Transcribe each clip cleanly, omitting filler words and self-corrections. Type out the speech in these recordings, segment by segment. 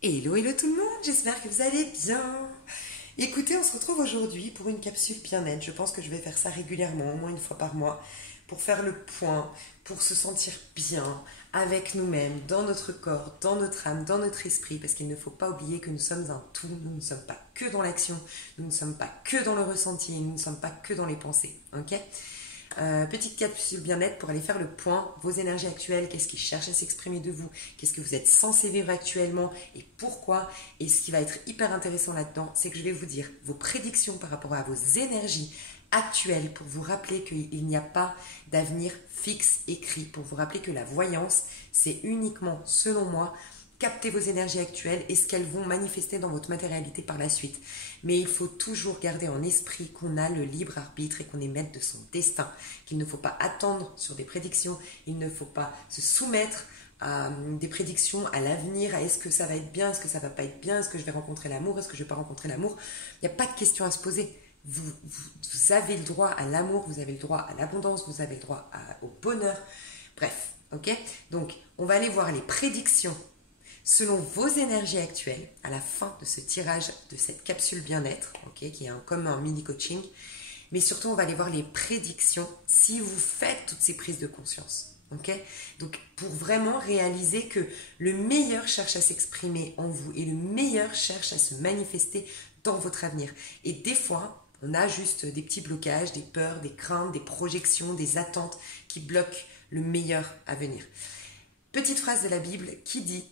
Hello, hello tout le monde, j'espère que vous allez bien. Écoutez, on se retrouve aujourd'hui pour une capsule bien-être. Je pense que je vais faire ça régulièrement, au moins une fois par mois, pour faire le point, pour se sentir bien avec nous-mêmes, dans notre corps, dans notre âme, dans notre esprit, parce qu'il ne faut pas oublier que nous sommes un tout, nous ne sommes pas que dans l'action, nous ne sommes pas que dans le ressenti, nous ne sommes pas que dans les pensées, ok? Petite capsule bien-être pour aller faire le point, vos énergies actuelles, qu'est-ce qui cherche à s'exprimer de vous, qu'est-ce que vous êtes censé vivre actuellement et pourquoi. Et ce qui va être hyper intéressant là-dedans, c'est que je vais vous dire vos prédictions par rapport à vos énergies actuelles pour vous rappeler qu'il n'y a pas d'avenir fixe écrit, pour vous rappeler que la voyance, c'est uniquement, selon moi, capter vos énergies actuelles et ce qu'elles vont manifester dans votre matérialité par la suite. Mais il faut toujours garder en esprit qu'on a le libre arbitre et qu'on est maître de son destin, qu'il ne faut pas attendre sur des prédictions, il ne faut pas se soumettre à des prédictions à l'avenir, à est-ce que ça va être bien, est-ce que ça va pas être bien, est-ce que je vais rencontrer l'amour, est-ce que je vais pas rencontrer l'amour. Il n'y a pas de question à se poser. Vous avez le droit à l'amour, vous avez le droit à l'abondance, vous avez le droit au bonheur. Bref, ok. Donc, on va aller voir les prédictions selon vos énergies actuelles, à la fin de ce tirage de cette capsule bien-être, okay, qui est comme un mini-coaching, mais surtout on va aller voir les prédictions si vous faites toutes ces prises de conscience. Okay. Donc pour vraiment réaliser que le meilleur cherche à s'exprimer en vous et le meilleur cherche à se manifester dans votre avenir. Et des fois, on a juste des petits blocages, des peurs, des craintes, des projections, des attentes qui bloquent le meilleur à venir. Petite phrase de la Bible qui dit: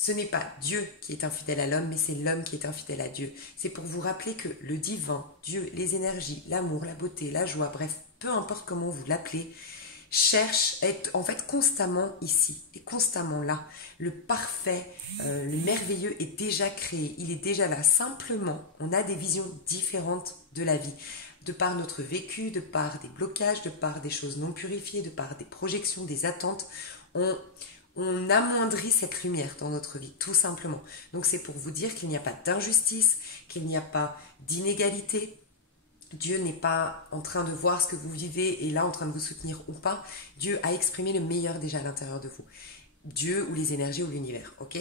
ce n'est pas Dieu qui est infidèle à l'homme, mais c'est l'homme qui est infidèle à Dieu. C'est pour vous rappeler que le divin, Dieu, les énergies, l'amour, la beauté, la joie, bref, peu importe comment vous l'appelez, cherche à être en fait constamment ici et constamment là. Le parfait, le merveilleux est déjà créé, il est déjà là. Simplement, on a des visions différentes de la vie. De par notre vécu, de par des blocages, de par des choses non purifiées, de par des projections, des attentes, on amoindrit cette lumière dans notre vie, tout simplement. Donc c'est pour vous dire qu'il n'y a pas d'injustice, qu'il n'y a pas d'inégalité. Dieu n'est pas en train de voir ce que vous vivez et là en train de vous soutenir ou pas. Dieu a exprimé le meilleur déjà à l'intérieur de vous. Dieu ou les énergies ou l'univers, ok?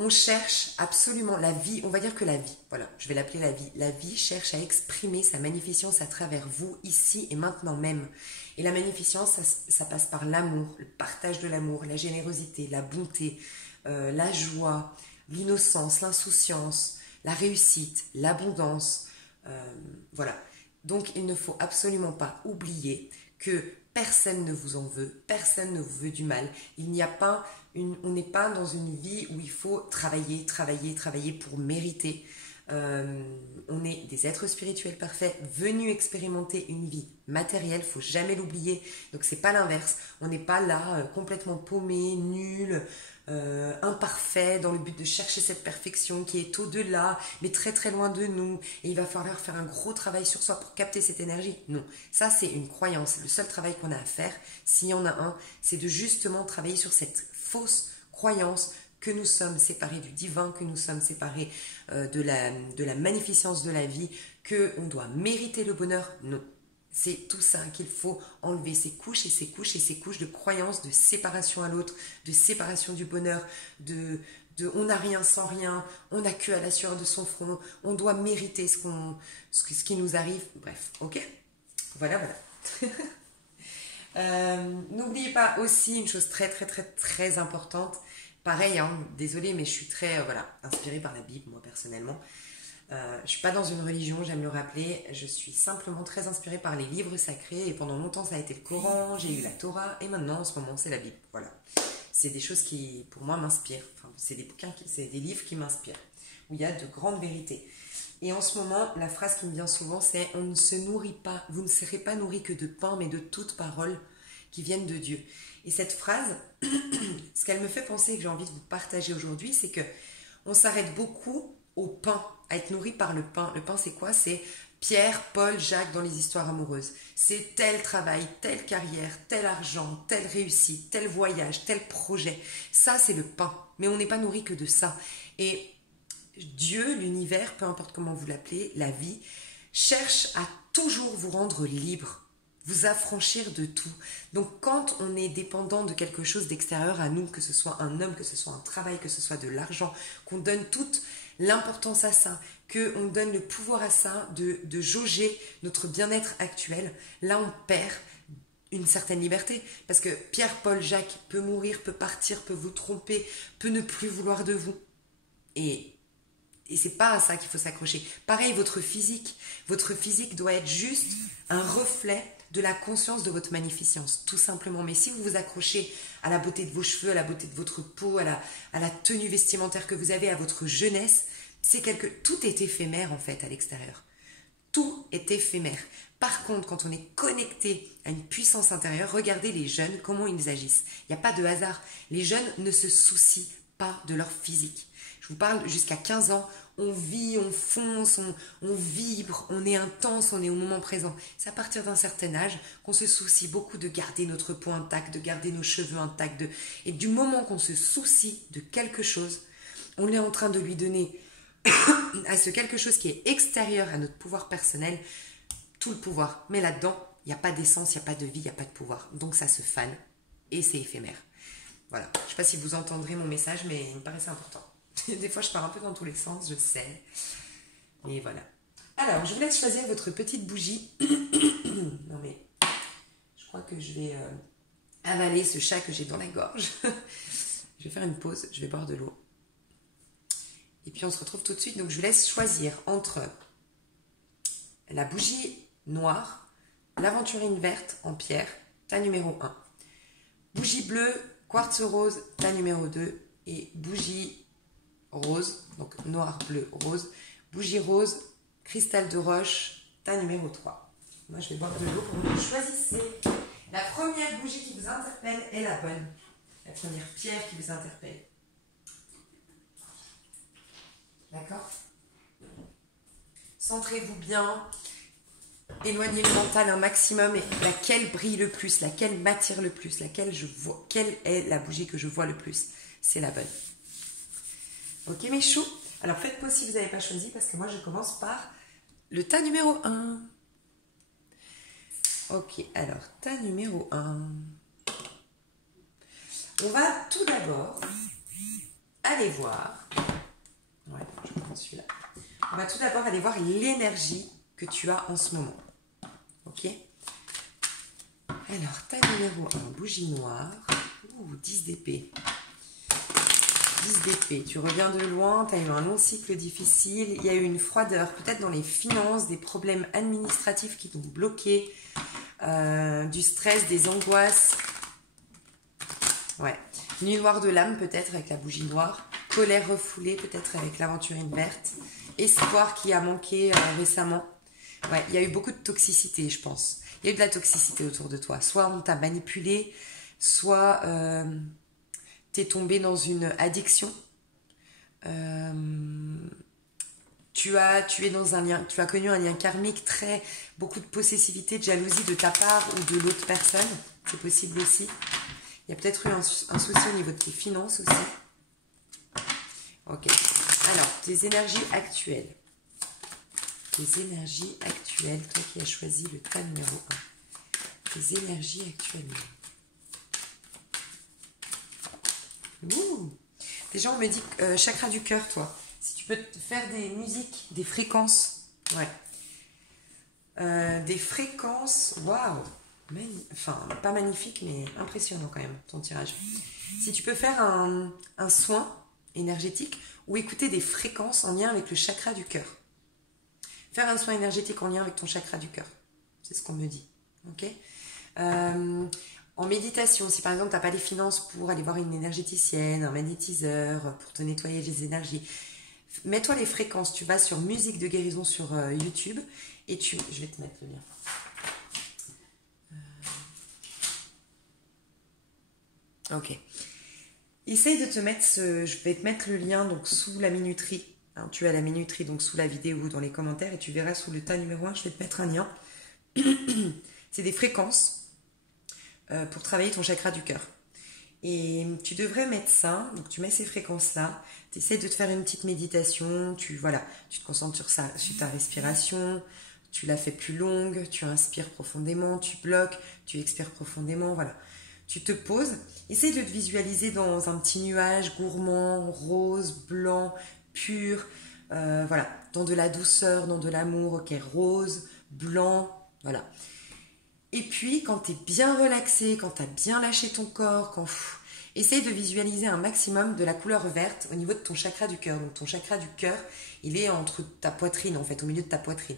On cherche absolument la vie, on va dire que la vie, voilà, je vais l'appeler la vie. La vie cherche à exprimer sa magnificence à travers vous, ici et maintenant même. Et la magnificence, ça passe par l'amour, le partage de l'amour, la générosité, la bonté, la joie, l'innocence, l'insouciance, la réussite, l'abondance. Voilà. Donc il ne faut absolument pas oublier que personne ne vous en veut, personne ne vous veut du mal. Il n'y a pas on n'est pas dans une vie où il faut travailler, travailler, travailler pour mériter. On est des êtres spirituels parfaits, venus expérimenter une vie matérielle, faut jamais l'oublier. Donc c'est pas l'inverse. On n'est pas là complètement paumé, nul, imparfait, dans le but de chercher cette perfection qui est au-delà, mais très très loin de nous. Et il va falloir faire un gros travail sur soi pour capter cette énergie. Non, ça c'est une croyance. Le seul travail qu'on a à faire, s'il y en a un, c'est de justement travailler sur cette fausse croyance que nous sommes séparés du divin, que nous sommes séparés de la magnificence de la vie, qu'on doit mériter le bonheur. Non. C'est tout ça qu'il faut enlever, ces couches et ces couches et ces couches de croyances, de séparation à l'autre, de séparation du bonheur, de on n'a rien sans rien, on n'a que à la sueur de son front, on doit mériter ce qui nous arrive. Bref, ok? Voilà, voilà. N'oubliez pas aussi une chose très très très très importante. Pareil, hein, désolée, mais je suis très inspirée par la Bible, moi personnellement. Je ne suis pas dans une religion, j'aime le rappeler. Je suis simplement très inspirée par les livres sacrés. Et pendant longtemps, ça a été le Coran, j'ai eu la Torah. Et maintenant, en ce moment, c'est la Bible. Voilà. C'est des choses qui, pour moi, m'inspirent. Enfin, c'est des livres qui m'inspirent. Où il y a de grandes vérités. Et en ce moment, la phrase qui me vient souvent, c'est « On ne se nourrit pas, vous ne serez pas nourris que de pain, mais de toutes paroles qui viennent de Dieu. » Et cette phrase, ce qu'elle me fait penser et que j'ai envie de vous partager aujourd'hui, c'est que on s'arrête beaucoup au pain, à être nourri par le pain. Le pain, c'est quoi? C'est Pierre, Paul, Jacques dans les histoires amoureuses. C'est tel travail, telle carrière, tel argent, telle réussite, tel voyage, tel projet. Ça, c'est le pain. Mais on n'est pas nourri que de ça. Et Dieu, l'univers, peu importe comment vous l'appelez, la vie, cherche à toujours vous rendre libre. vous affranchir de tout. Donc quand on est dépendant de quelque chose d'extérieur à nous, que ce soit un homme, que ce soit un travail, que ce soit de l'argent, qu'on donne toute l'importance à ça, qu'on donne le pouvoir à ça de jauger notre bien-être actuel, là on perd une certaine liberté. Parce que Pierre, Paul, Jacques peut mourir, peut partir, peut vous tromper, peut ne plus vouloir de vous. Et c'est pas à ça qu'il faut s'accrocher. Pareil, votre physique doit être juste un reflet de la conscience de votre magnificence, tout simplement. Mais si vous vous accrochez à la beauté de vos cheveux, à la beauté de votre peau, à la tenue vestimentaire que vous avez, à votre jeunesse, tout est éphémère en fait à l'extérieur. Tout est éphémère. Par contre, quand on est connecté à une puissance intérieure, regardez les jeunes, comment ils agissent. Il n'y a pas de hasard. Les jeunes ne se soucient pas de leur physique. Je vous parle jusqu'à 15 ans, on vit, on fonce, on vibre, on est intense, on est au moment présent. C'est à partir d'un certain âge qu'on se soucie beaucoup de garder notre peau intacte, de garder nos cheveux intacts. Et du moment qu'on se soucie de quelque chose, on est en train de lui donner à ce quelque chose qui est extérieur à notre pouvoir personnel, tout le pouvoir. Mais là-dedans, il n'y a pas d'essence, il n'y a pas de vie, il n'y a pas de pouvoir. Donc ça se fane et c'est éphémère. Voilà, je ne sais pas si vous entendrez mon message, mais il me paraissait important. Des fois, je pars un peu dans tous les sens, je sais. Et voilà. Alors, je vous laisse choisir votre petite bougie. Non mais, je crois que je vais avaler ce chat que j'ai dans la gorge. Je vais faire une pause, je vais boire de l'eau. Et puis, on se retrouve tout de suite. Donc, je vous laisse choisir entre la bougie noire, l'aventurine verte en pierre, tas numéro 1. Bougie bleue, quartz rose, tas numéro 2. Et bougie rose, donc noir, bleu, rose. Bougie rose, cristal de roche, tas numéro 3. Moi, je vais boire de l'eau pour que vous choisissez. La première bougie qui vous interpelle est la bonne. La première pierre qui vous interpelle. D'accord? Centrez-vous bien. Éloignez le mental un maximum. Et laquelle brille le plus? Laquelle m'attire le plus? Laquelle je vois? Quelle est la bougie que je vois le plus? C'est la bonne. Ok mes choux? Alors faites pause si vous n'avez pas choisi parce que moi je commence par le tas numéro 1. Ok, alors tas numéro 1. On va tout d'abord aller voir. Ouais, je prends celui-là. On va tout d'abord aller voir l'énergie que tu as en ce moment. Ok? Alors, tas numéro 1, bougie noire. Ouh, 10 d'épée. 10 d'épée. Tu reviens de loin, tu as eu un long cycle difficile, il y a eu une froideur, peut-être dans les finances, des problèmes administratifs qui t'ont bloqué, du stress, des angoisses. Ouais. Nuit noire de l'âme, peut-être avec la bougie noire. Colère refoulée, peut-être avec l'aventurine verte. Espoir qui a manqué récemment. Ouais, il y a eu beaucoup de toxicité, je pense. Il y a eu de la toxicité autour de toi. Soit on t'a manipulé, soit t'es tombé dans une addiction. Tu es dans un lien, tu as connu un lien karmique beaucoup de possessivité, de jalousie de ta part ou de l'autre personne. C'est possible aussi. Il y a peut-être eu un souci au niveau de tes finances aussi. Ok. Alors, tes énergies actuelles. Tes énergies actuelles, toi qui as choisi le tas numéro 1. Tes énergies actuellement. Ouh. Déjà, on me dit chakra du cœur, toi. Si tu peux te faire des musiques, des fréquences. Ouais. Des fréquences. Waouh. Enfin, pas magnifique, mais impressionnant quand même, ton tirage. Si tu peux faire un soin énergétique ou écouter des fréquences en lien avec le chakra du cœur. Faire un soin énergétique en lien avec ton chakra du cœur. C'est ce qu'on me dit. Ok. En méditation, si par exemple tu n'as pas les finances pour aller voir une énergéticienne, un magnétiseur, pour te nettoyer les énergies, mets-toi les fréquences. Tu vas sur musique de guérison sur YouTube et je vais te mettre le lien. Ok. Essaye de te mettre je vais te mettre le lien donc sous la minuterie. Hein, tu as la minuterie donc sous la vidéo ou dans les commentaires et tu verras sous le tas numéro 1, je vais te mettre un lien. C'est des fréquences pour travailler ton chakra du cœur. Et tu devrais mettre ça, donc tu mets ces fréquences-là, tu essaies de te faire une petite méditation, tu te concentres sur ça, sur ta respiration, tu la fais plus longue, tu inspires profondément, tu bloques, tu expires profondément, voilà. Tu te poses, essaye de te visualiser dans un petit nuage gourmand, rose, blanc, pur, voilà, dans de la douceur, dans de l'amour, ok, rose, blanc, voilà. Et puis, quand tu es bien relaxé, quand tu as bien lâché ton corps, essaye de visualiser un maximum de la couleur verte au niveau de ton chakra du cœur. Donc ton chakra du cœur, il est entre ta poitrine en fait, au milieu de ta poitrine.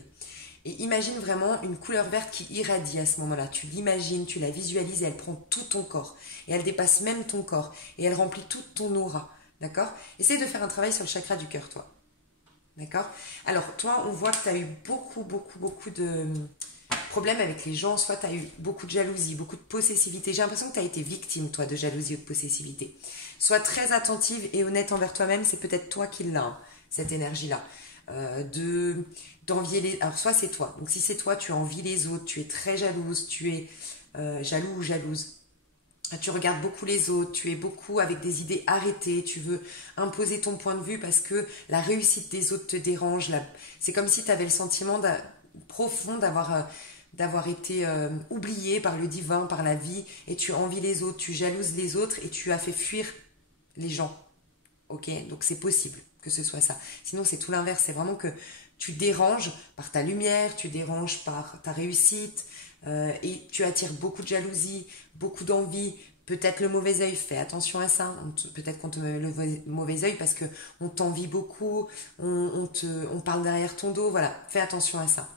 Et imagine vraiment une couleur verte qui irradie à ce moment-là. Tu l'imagines, tu la visualises et elle prend tout ton corps. Et elle dépasse même ton corps. Et elle remplit toute ton aura. D'accord? Essaye de faire un travail sur le chakra du cœur, toi. D'accord? Alors, toi, on voit que tu as eu beaucoup de problèmes avec les gens. Soit tu as eu beaucoup de jalousie, beaucoup de possessivité. J'ai l'impression que tu as été victime, toi, de jalousie ou de possessivité. Sois très attentive et honnête envers toi-même. C'est peut-être toi qui l'as, hein, cette énergie-là. D'envier les... Alors, soit c'est toi. Donc, si c'est toi, tu envies les autres, tu es très jalouse, tu es jaloux ou jalouse. Tu regardes beaucoup les autres, tu es beaucoup avec des idées arrêtées, tu veux imposer ton point de vue parce que la réussite des autres te dérange. C'est comme si tu avais le sentiment profond d'avoir été oublié par le divin, par la vie, et tu envies les autres, tu jalouses les autres et tu as fait fuir les gens. Ok? Donc c'est possible que ce soit ça. Sinon c'est tout l'inverse, c'est vraiment que tu déranges par ta lumière, tu déranges par ta réussite, et tu attires beaucoup de jalousie, beaucoup d'envie, peut-être le mauvais œil, fais attention à ça, peut-être qu'on te met le mauvais œil parce qu'on t'envie beaucoup, on parle derrière ton dos, voilà, fais attention à ça.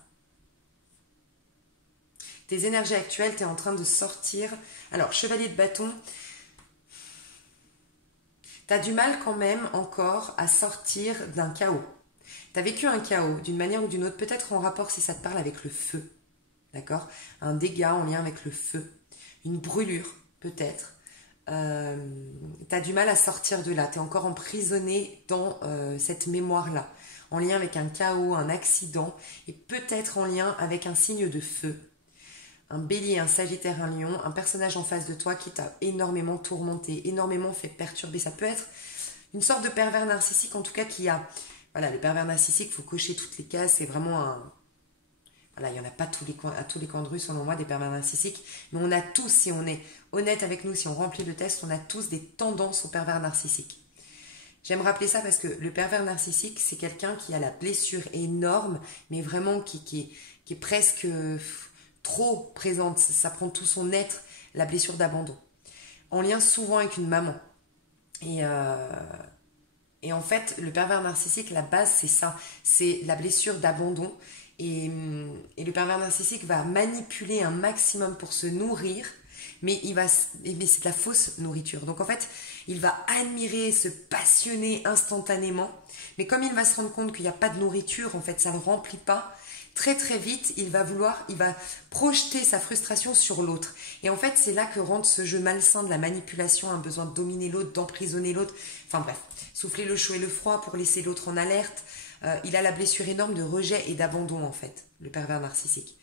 Tes énergies actuelles, tu es en train de sortir. Alors, chevalier de bâton, tu as du mal quand même encore à sortir d'un chaos. Tu as vécu un chaos d'une manière ou d'une autre, peut-être en rapport si ça te parle avec le feu. D'accord? Un dégât en lien avec le feu, une brûlure peut-être. Tu as du mal à sortir de là, tu es encore emprisonné dans cette mémoire-là, en lien avec un chaos, un accident, et peut-être en lien avec un signe de feu. Un bélier, un sagittaire, un lion, un personnage en face de toi qui t'a énormément tourmenté, énormément fait perturber. Ça peut être une sorte de pervers narcissique, en tout cas qui a... Voilà, le pervers narcissique, il faut cocher toutes les cases, c'est vraiment un... Voilà, il n'y en a pas à tous les coins de rue, selon moi, des pervers narcissiques. Mais on a tous, si on est honnête avec nous, si on remplit le test, on a tous des tendances au pervers narcissique. J'aime rappeler ça parce que le pervers narcissique, c'est quelqu'un qui a la blessure énorme, mais vraiment qui est presque trop présente. Ça prend tout son être, la blessure d'abandon. En lien souvent avec une maman. Et en fait, le pervers narcissique, la base, c'est ça. C'est la blessure d'abandon. Et le pervers narcissique va manipuler un maximum pour se nourrir, mais c'est de la fausse nourriture. Donc en fait, il va admirer, se passionner instantanément, mais comme il va se rendre compte qu'il n'y a pas de nourriture, en fait, ça ne le remplit pas, très très vite, il va projeter sa frustration sur l'autre. Et en fait, c'est là que rentre ce jeu malsain de la manipulation, un besoin de dominer l'autre, d'emprisonner l'autre. Enfin bref, souffler le chaud et le froid pour laisser l'autre en alerte. Il a la blessure énorme de rejet et d'abandon, en fait, le pervers narcissique.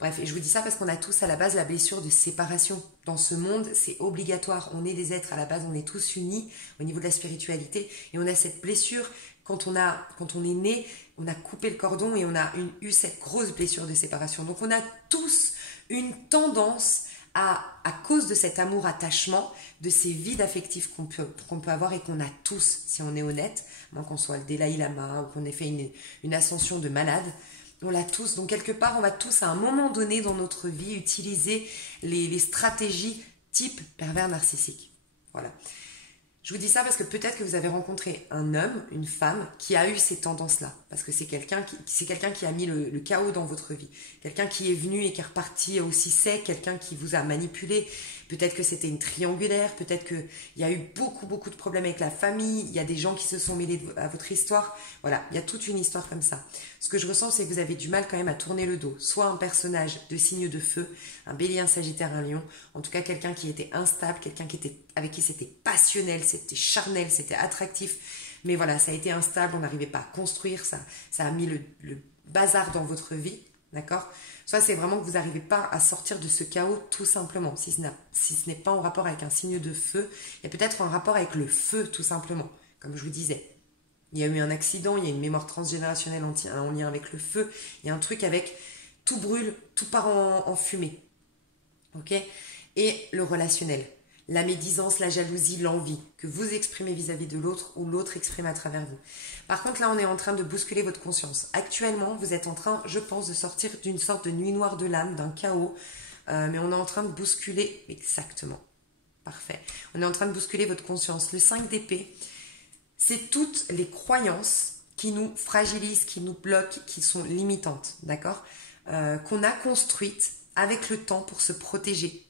Bref, et je vous dis ça parce qu'on a tous à la base la blessure de séparation. Dans ce monde, c'est obligatoire. On est des êtres à la base, on est tous unis au niveau de la spiritualité. Et on a cette blessure, quand on est né, on a coupé le cordon et on a eu cette grosse blessure de séparation. Donc on a tous une tendance à cause de cet amour-attachement, de ces vides affectifs qu'on peut avoir et qu'on a tous, si on est honnête, qu'on soit le Dalai Lama ou qu'on ait fait une ascension de malade, on l'a tous. Donc quelque part, on va tous à un moment donné dans notre vie utiliser les stratégies type pervers narcissique. Voilà. Je vous dis ça parce que peut-être que vous avez rencontré un homme, une femme qui a eu ces tendances-là. Parce que c'est quelqu'un qui a mis le chaos dans votre vie. Quelqu'un qui est venu et qui est reparti aussi sec. Quelqu'un qui vous a manipulé. Peut-être que c'était une triangulaire. Peut-être qu'il y a eu beaucoup de problèmes avec la famille. Il y a des gens qui se sont mêlés à votre histoire. Voilà, il y a toute une histoire comme ça. Ce que je ressens, c'est que vous avez du mal quand même à tourner le dos. Soit un personnage de signe de feu, un bélier, un sagittaire, un lion. En tout cas, quelqu'un qui était instable, quelqu'un avec qui c'était passionnel, c'était charnel, c'était attractif. Mais voilà, ça a été instable, on n'arrivait pas à construire, ça a mis le bazar dans votre vie, d'accord? Soit c'est vraiment que vous n'arrivez pas à sortir de ce chaos tout simplement. Si ce n'est pas en rapport avec un signe de feu, il y a peut-être un rapport avec le feu tout simplement, comme je vous disais. Il y a eu un accident, il y a une mémoire transgénérationnelle en lien avec le feu, il y a un truc avec tout brûle, tout part en fumée. Ok? Et le relationnel, la médisance, la jalousie, l'envie que vous exprimez vis-à-vis de l'autre ou l'autre exprime à travers vous. Par contre, là, on est en train de bousculer votre conscience. Actuellement, vous êtes en train, je pense, de sortir d'une sorte de nuit noire de l'âme, d'un chaos, mais on est en train de bousculer exactement. Parfait. On est en train de bousculer votre conscience. Le 5 d'épée, c'est toutes les croyances qui nous fragilisent, qui nous bloquent, qui sont limitantes, d'accord, qu'on a construites avec le temps pour se protéger.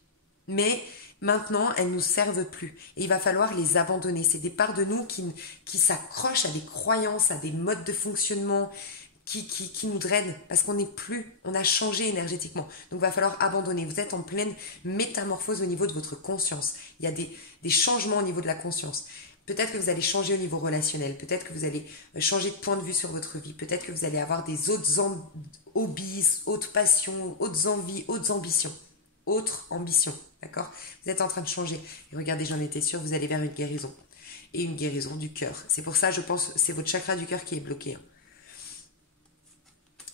Mais maintenant, elles ne nous servent plus. Et il va falloir les abandonner. C'est des parts de nous qui s'accrochent à des croyances, à des modes de fonctionnement qui nous drainent parce qu'on n'est plus, on a changé énergétiquement. Donc il va falloir abandonner. Vous êtes en pleine métamorphose au niveau de votre conscience. Il y a des changements au niveau de la conscience. Peut-être que vous allez changer au niveau relationnel. Peut-être que vous allez changer de point de vue sur votre vie. Peut-être que vous allez avoir des autres hobbies, autres passions, autres envies, autres ambitions. Autres ambitions. D'accord? Vous êtes en train de changer. Et regardez, j'en étais sûre, vous allez vers une guérison. Et une guérison du cœur. C'est pour ça, je pense, c'est votre chakra du cœur qui est bloqué.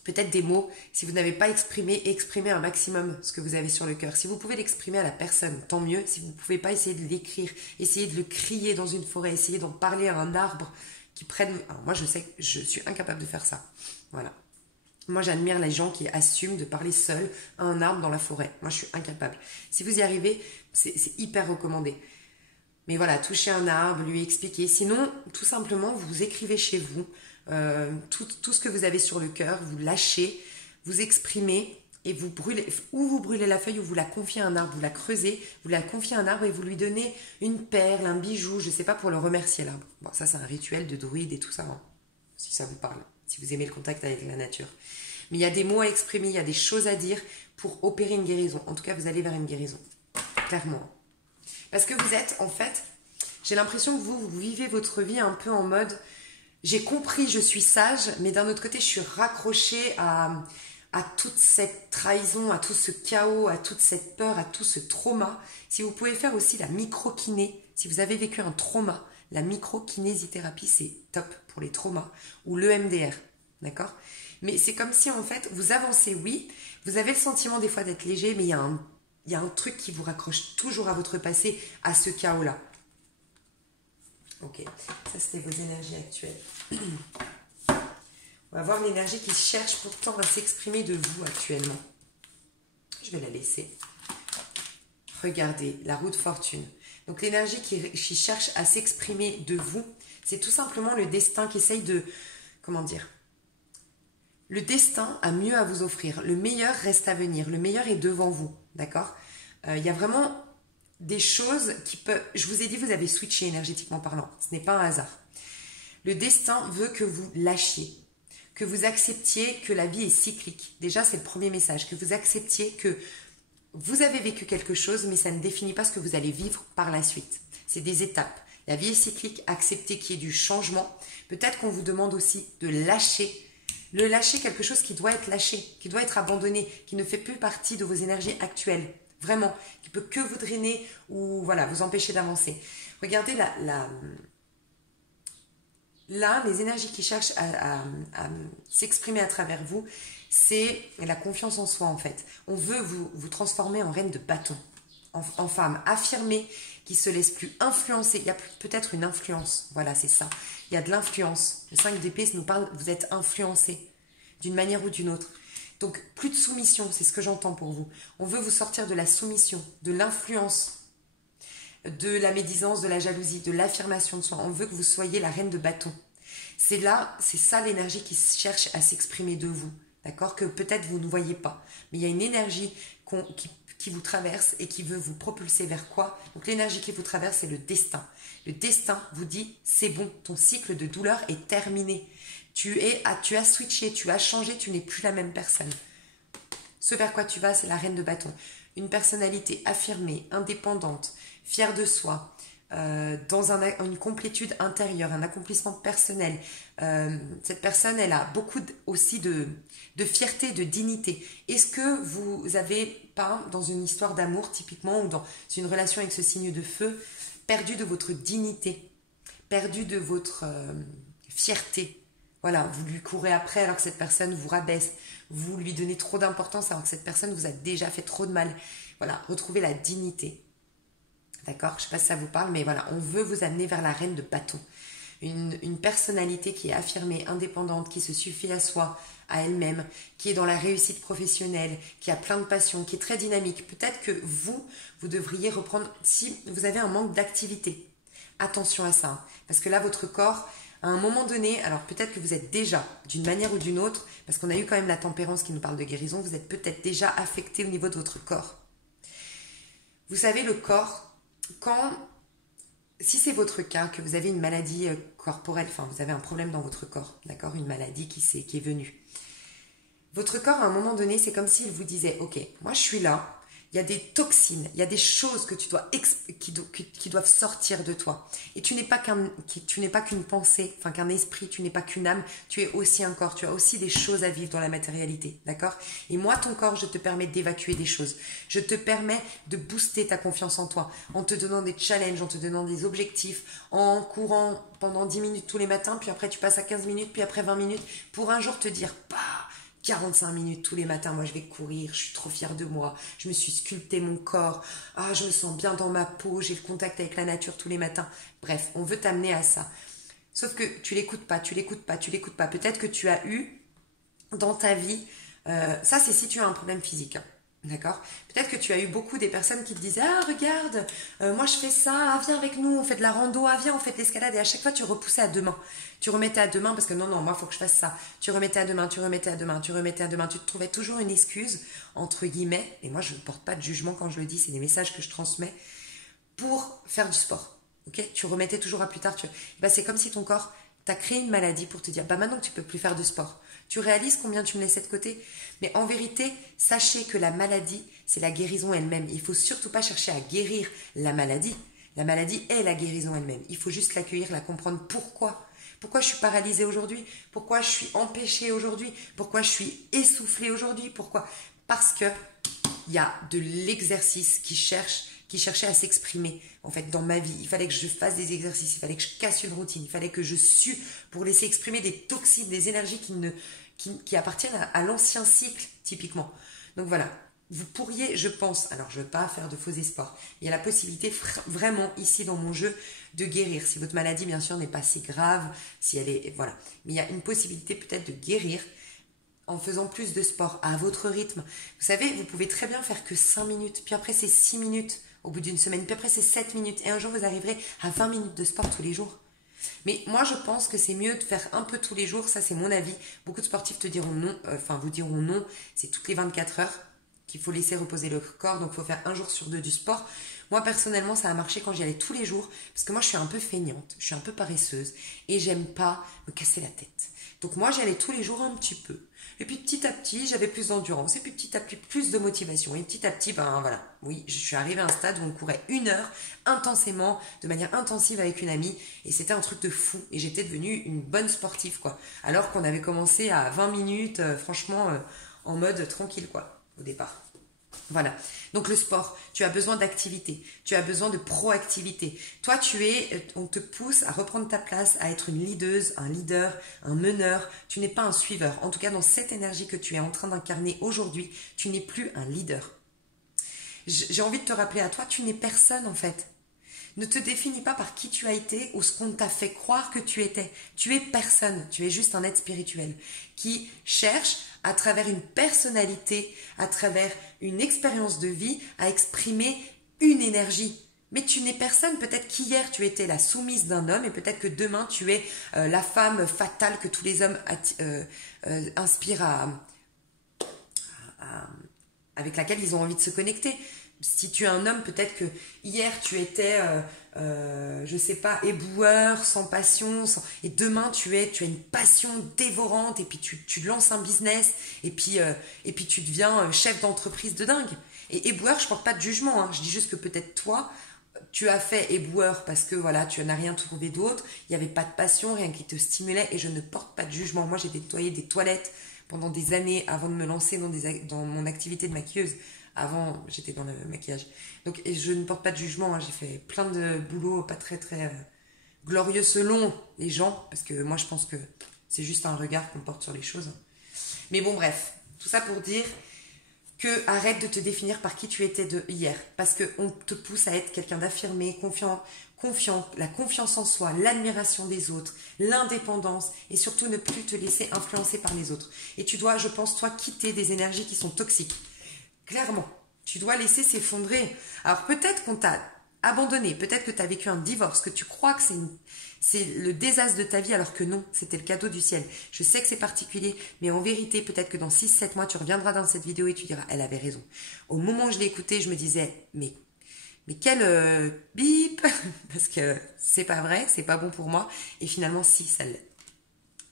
Peut-être des mots, si vous n'avez pas exprimez un maximum ce que vous avez sur le cœur. Si vous pouvez l'exprimer à la personne, tant mieux. Si vous ne pouvez pas, essayez de l'écrire, essayez de le crier dans une forêt, essayez d'en parler à un arbre qui prenne... Alors moi, je sais que je suis incapable de faire ça. Voilà. Moi, j'admire les gens qui assument de parler seul à un arbre dans la forêt. Moi, je suis incapable. Si vous y arrivez, c'est hyper recommandé. Mais voilà, toucher un arbre, lui expliquer. Sinon, tout simplement, vous écrivez chez vous tout ce que vous avez sur le cœur, vous lâchez, vous exprimez et vous brûlez, ou vous brûlez la feuille ou vous la confiez à un arbre, vous la creusez, vous la confiez à un arbre et vous lui donnez une perle, un bijou, je ne sais pas, pour le remercier l'arbre. Bon, ça c'est un rituel de druide et tout ça, hein, si ça vous parle, si vous aimez le contact avec la nature. Mais il y a des mots à exprimer, il y a des choses à dire pour opérer une guérison. En tout cas, vous allez vers une guérison, clairement. Parce que vous êtes, en fait, j'ai l'impression que vous vivez votre vie un peu en mode... J'ai compris, je suis sage, mais d'un autre côté, je suis raccrochée à toute cette trahison, à tout ce chaos, à toute cette peur, à tout ce trauma. Si vous pouvez faire aussi la micro-kiné, si vous avez vécu un trauma, la micro-kinésithérapie, c'est top pour les traumas, ou l'EMDR, d'accord? Mais c'est comme si, en fait, vous avancez, oui, vous avez le sentiment des fois d'être léger, mais il y a un truc qui vous raccroche toujours à votre passé, à ce chaos-là. Ok, ça c'était vos énergies actuelles. On va voir l'énergie qui cherche pourtant à s'exprimer de vous actuellement. Je vais la laisser. Regardez, la roue de fortune. Donc l'énergie qui cherche à s'exprimer de vous, c'est tout simplement le destin qui essaye de... Comment dire? Le destin a mieux à vous offrir. Le meilleur reste à venir. Le meilleur est devant vous. D'accord? Il y a vraiment... des choses qui peuvent... Je vous ai dit, vous avez switché énergétiquement parlant. Ce n'est pas un hasard. Le destin veut que vous lâchiez, que vous acceptiez que la vie est cyclique. Déjà, c'est le premier message, que vous acceptiez que vous avez vécu quelque chose, mais ça ne définit pas ce que vous allez vivre par la suite. C'est des étapes. La vie est cyclique, acceptez qu'il y ait du changement. Peut-être qu'on vous demande aussi de lâcher. Le lâcher, quelque chose qui doit être lâché, qui doit être abandonné, qui ne fait plus partie de vos énergies actuelles. Vraiment, qui peut que vous drainer ou voilà, vous empêcher d'avancer. Regardez là, les énergies qui cherchent à s'exprimer à travers vous, c'est la confiance en soi en fait. On veut vous transformer en reine de bâton, en femme affirmée, qui se laisse plus influencer. Il y a peut-être une influence, voilà, c'est ça. Il y a de l'influence. Le 5 d'épée nous parle, vous êtes influencé d'une manière ou d'une autre. Donc, plus de soumission, c'est ce que j'entends pour vous. On veut vous sortir de la soumission, de l'influence, de la médisance, de la jalousie, de l'affirmation de soi. On veut que vous soyez la reine de bâton. C'est ça l'énergie qui cherche à s'exprimer de vous. D'accord? Que peut-être vous ne voyez pas. Mais il y a une énergie qui vous traverse et qui veut vous propulser vers quoi? Donc, l'énergie qui vous traverse, c'est le destin. Le destin vous dit, c'est bon, ton cycle de douleur est terminé. Tu as switché, tu as changé, tu n'es plus la même personne. Ce vers quoi tu vas, c'est la reine de bâton. Une personnalité affirmée, indépendante, fière de soi, dans une complétude intérieure, un accomplissement personnel. Cette personne, elle a beaucoup aussi de fierté, de dignité. Est-ce que vous avez pas, dans une histoire d'amour typiquement, ou dans une relation avec ce signe de feu, perdu de votre dignité, perdu de votre... fierté. Voilà, vous lui courez après alors que cette personne vous rabaisse. Vous lui donnez trop d'importance alors que cette personne vous a déjà fait trop de mal. Voilà, retrouvez la dignité. D'accord? Je ne sais pas si ça vous parle, mais voilà, on veut vous amener vers la reine de bâton. Une personnalité qui est affirmée, indépendante, qui se suffit à soi, à elle-même, qui est dans la réussite professionnelle, qui a plein de passion, qui est très dynamique. Peut-être que vous devriez reprendre, si vous avez un manque d'activité, attention à ça. Parce que là, votre corps, à un moment donné, alors peut-être que vous êtes déjà, d'une manière ou d'une autre, parce qu'on a eu quand même la tempérance qui nous parle de guérison, vous êtes peut-être déjà affecté au niveau de votre corps. Vous savez, le corps, si c'est votre cas, que vous avez une maladie corporelle, enfin vous avez un problème dans votre corps, d'accord, une maladie qui est venue, votre corps à un moment donné, c'est comme s'il vous disait, ok, moi je suis là, il y a des toxines, il y a des choses que tu dois qui doivent sortir de toi. Et tu n'es pas qu'une pensée, enfin qu'un esprit, tu n'es pas qu'une âme, tu es aussi un corps, tu as aussi des choses à vivre dans la matérialité, d'accord? Et moi, ton corps, je te permets d'évacuer des choses. Je te permets de booster ta confiance en toi, en te donnant des challenges, en te donnant des objectifs, en courant pendant 10 minutes tous les matins, puis après tu passes à 15 minutes, puis après 20 minutes, pour un jour te dire, bah, 45 minutes tous les matins, moi je vais courir, je suis trop fière de moi, je me suis sculpté mon corps, je me sens bien dans ma peau, j'ai le contact avec la nature tous les matins. Bref, on veut t'amener à ça. Sauf que tu l'écoutes pas. Peut-être que tu as eu dans ta vie, ça c'est si tu as un problème physique, hein. D'accord? Peut-être que tu as eu beaucoup des personnes qui te disaient, ah regarde, moi je fais ça, viens avec nous, on fait de la rando, viens on fait de l'escalade, et à chaque fois tu repoussais à demain. Tu remettais à demain parce que non, moi il faut que je fasse ça. Tu remettais à demain, tu te trouvais toujours une excuse, entre guillemets, et moi je ne porte pas de jugement quand je le dis, c'est des messages que je transmets, pour faire du sport. Ok? Tu remettais toujours à plus tard. C'est comme si ton corps t'a créé une maladie pour te dire, maintenant que tu peux plus faire de sport. Tu réalises combien tu me laissais de côté? Mais en vérité, sachez que la maladie, c'est la guérison elle-même. Il ne faut surtout pas chercher à guérir la maladie. La maladie est la guérison elle-même. Il faut juste l'accueillir, la comprendre. Pourquoi? Pourquoi je suis paralysée aujourd'hui? Pourquoi je suis empêchée aujourd'hui? Pourquoi je suis essoufflée aujourd'hui? Pourquoi? Parce que il y a de l'exercice qui cherchait à s'exprimer en fait dans ma vie. Il fallait que je fasse des exercices, il fallait que je casse une routine, il fallait que je sue pour laisser exprimer des toxines, des énergies qui appartiennent à l'ancien cycle typiquement. Donc voilà, vous pourriez, je pense, alors je ne veux pas faire de faux espoirs, il y a la possibilité vraiment ici dans mon jeu de guérir. Si votre maladie bien sûr n'est pas si grave, si elle est, voilà, mais il y a une possibilité peut-être de guérir en faisant plus de sport à votre rythme. Vous savez, vous pouvez très bien faire que 5 minutes, puis après c'est 6 minutes au bout d'une semaine, puis après c'est 7 minutes, et un jour vous arriverez à 20 minutes de sport tous les jours. Mais moi je pense que c'est mieux de faire un peu tous les jours, ça c'est mon avis. Beaucoup de sportifs te diront non, vous diront non, c'est toutes les 24 heures qu'il faut laisser reposer le corps, donc il faut faire un jour sur deux du sport. Moi personnellement ça a marché quand j'y allais tous les jours, parce que moi je suis un peu feignante, je suis un peu paresseuse, et j'aime pas me casser la tête. Donc moi j'y allais tous les jours un petit peu. Et puis petit à petit, j'avais plus d'endurance. Et puis petit à petit, plus de motivation. Et petit à petit, voilà. Oui, je suis arrivée à un stade où on courait 1 heure intensément, de manière intensive avec une amie. Et c'était un truc de fou. Et j'étais devenue une bonne sportive, quoi. Alors qu'on avait commencé à 20 minutes, franchement, en mode tranquille, quoi, au départ. Voilà. Donc le sport, tu as besoin d'activité, tu as besoin de proactivité. Toi, on te pousse à reprendre ta place, à être une leaduse, un leader, un meneur. Tu n'es pas un suiveur. En tout cas, dans cette énergie que tu es en train d'incarner aujourd'hui, tu n'es plus un leader. J'ai envie de te rappeler à toi, tu n'es personne en fait. Ne te définis pas par qui tu as été ou ce qu'on t'a fait croire que tu étais. Tu es personne, tu es juste un être spirituel qui cherche à travers une personnalité, à travers une expérience de vie, à exprimer une énergie. Mais tu n'es personne, peut-être qu'hier tu étais la soumise d'un homme et peut-être que demain tu es la femme fatale que tous les hommes inspirent avec laquelle ils ont envie de se connecter. Si tu es un homme, peut-être que hier tu étais, je sais pas, éboueur, sans passion, et demain tu as une passion dévorante, et puis tu lances un business, et puis tu deviens chef d'entreprise de dingue. Et éboueur, je porte pas de jugement, hein, je dis juste que peut-être toi, tu as fait éboueur parce que voilà, tu n'as rien trouvé d'autre, il n'y avait pas de passion, rien qui te stimulait, et je ne porte pas de jugement. Moi, j'ai nettoyé des toilettes pendant des années avant de me lancer dans mon activité de maquilleuse. Avant, j'étais dans le maquillage. Donc, et je ne porte pas de jugement, hein, j'ai fait plein de boulot pas très glorieux selon les gens, parce que moi je pense que c'est juste un regard qu'on porte sur les choses. Mais bon, bref, tout ça pour dire que arrête de te définir par qui tu étais de hier, parce qu'on te pousse à être quelqu'un d'affirmé, confiant, la confiance en soi, l'admiration des autres, l'indépendance, et surtout ne plus te laisser influencer par les autres. Et tu dois, je pense, toi, quitter des énergies qui sont toxiques. Clairement, tu dois laisser s'effondrer. Alors peut-être qu'on t'a abandonné, peut-être que tu as vécu un divorce, que tu crois que c'est le désastre de ta vie, alors que non, c'était le cadeau du ciel. Je sais que c'est particulier, mais en vérité, peut-être que dans 6-7 mois, tu reviendras dans cette vidéo et tu diras, elle avait raison. Au moment où je l'ai écoutée, je me disais, mais quel bip, parce que c'est pas vrai, c'est pas bon pour moi, et finalement, si, ça l'est.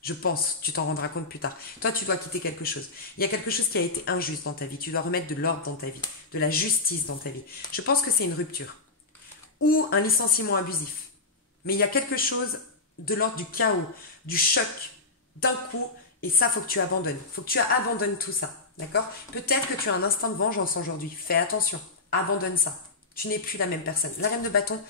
Je pense, tu t'en rendras compte plus tard. Toi, tu dois quitter quelque chose. Il y a quelque chose qui a été injuste dans ta vie. Tu dois remettre de l'ordre dans ta vie, de la justice dans ta vie. Je pense que c'est une rupture ou un licenciement abusif. Mais il y a quelque chose de l'ordre du chaos, du choc, d'un coup, et ça, faut que tu abandonnes. Faut que tu abandonnes tout ça, d'accord? Peut-être que tu as un instinct de vengeance aujourd'hui. Fais attention, abandonne ça. Tu n'es plus la même personne. La reine de bâton,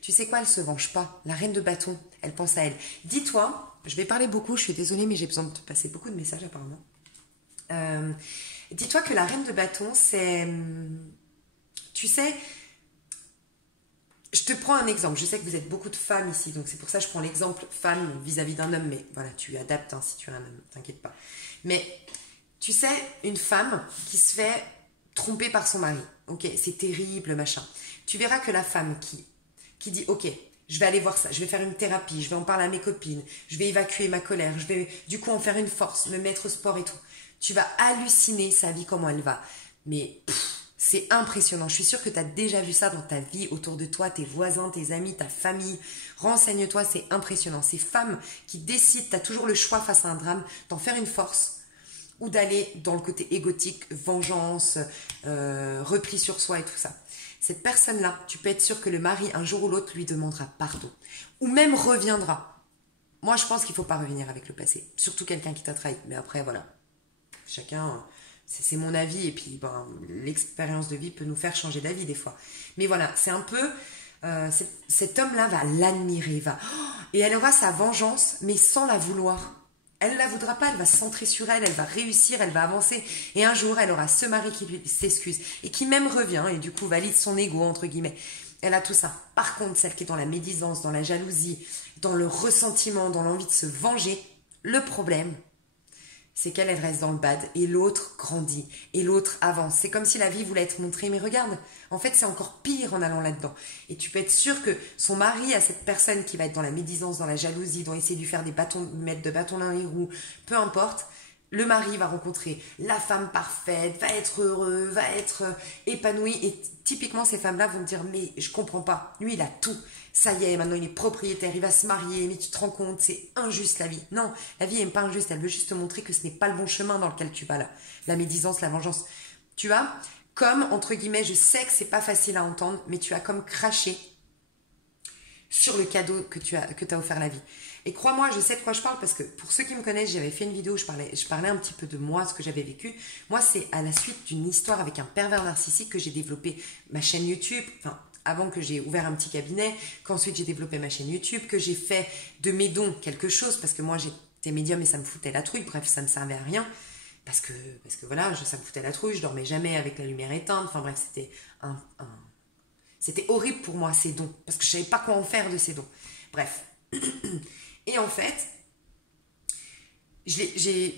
tu sais quoi, elle se venge pas. La reine de bâton, elle pense à elle. Dis-toi, je vais parler beaucoup, je suis désolée, mais j'ai besoin de te passer beaucoup de messages apparemment. Dis-toi que la reine de bâton, c'est... Tu sais... Je te prends un exemple. Je sais que vous êtes beaucoup de femmes ici, donc c'est pour ça que je prends l'exemple femme vis-à-vis d'un homme. Mais voilà, tu adaptes hein, si tu es un homme, t'inquiète pas. Mais tu sais, une femme qui se fait tromper par son mari, ok, c'est terrible, machin. Tu verras que la femme qui dit, ok, je vais aller voir ça, je vais faire une thérapie, je vais en parler à mes copines, je vais évacuer ma colère, je vais du coup en faire une force, me mettre au sport et tout. Tu vas halluciner sa vie, comment elle va. Mais... c'est impressionnant. Je suis sûre que tu as déjà vu ça dans ta vie, autour de toi, tes voisins, tes amis, ta famille. Renseigne-toi, c'est impressionnant. Ces femmes qui décident, tu as toujours le choix face à un drame, d'en faire une force ou d'aller dans le côté égotique, vengeance, repli sur soi et tout ça. Cette personne-là, tu peux être sûr que le mari, un jour ou l'autre, lui demandera pardon. Ou même reviendra. Moi, je pense qu'il ne faut pas revenir avec le passé. Surtout quelqu'un qui t'a trahi. Mais après, voilà. Chacun... c'est mon avis et puis ben, l'expérience de vie peut nous faire changer d'avis des fois. Mais voilà, c'est un peu... cet homme-là va l'admirer, et elle aura sa vengeance, mais sans la vouloir. Elle ne la voudra pas, elle va se centrer sur elle, elle va réussir, elle va avancer. Et un jour, elle aura ce mari qui lui s'excuse et qui même revient et du coup valide son ego, entre guillemets. Elle a tout ça. Par contre, celle qui est dans la médisance, dans la jalousie, dans le ressentiment, dans l'envie de se venger, le problème... c'est qu'elle reste dans le bad et l'autre grandit et l'autre avance. C'est comme si la vie voulait être montrée, mais regarde, en fait c'est encore pire en allant là-dedans. Et tu peux être sûr que son mari a cette personne qui va être dans la médisance, dans la jalousie, dans essayer de lui faire mettre de bâtons dans les roues, peu importe. Le mari va rencontrer la femme parfaite, va être heureux, va être épanoui. Et typiquement, ces femmes-là vont dire, mais je comprends pas. Lui, il a tout. Ça y est, maintenant il est propriétaire, il va se marier, mais tu te rends compte, c'est injuste la vie. Non, la vie n'est pas injuste, elle veut juste te montrer que ce n'est pas le bon chemin dans lequel tu vas là. La médisance, la vengeance. Tu vois, comme, entre guillemets, je sais que c'est pas facile à entendre, mais tu as comme craché sur le cadeau que t'as offert la vie. Et crois-moi, je sais de quoi je parle parce que pour ceux qui me connaissent, j'avais fait une vidéo où je parlais un petit peu de moi, ce que j'avais vécu. Moi, c'est à la suite d'une histoire avec un pervers narcissique que j'ai développé ma chaîne YouTube, enfin, avant que j'ai ouvert un petit cabinet, qu'ensuite j'ai développé ma chaîne YouTube, que j'ai fait de mes dons quelque chose parce que moi, j'étais médium et ça me foutait la trouille, bref, ça ne servait à rien. Parce que voilà, ça me foutait la trouille, je dormais jamais avec la lumière éteinte, enfin bref, c'était horrible pour moi, ces dons, parce que je savais pas quoi en faire de ces dons. Bref. Et en fait,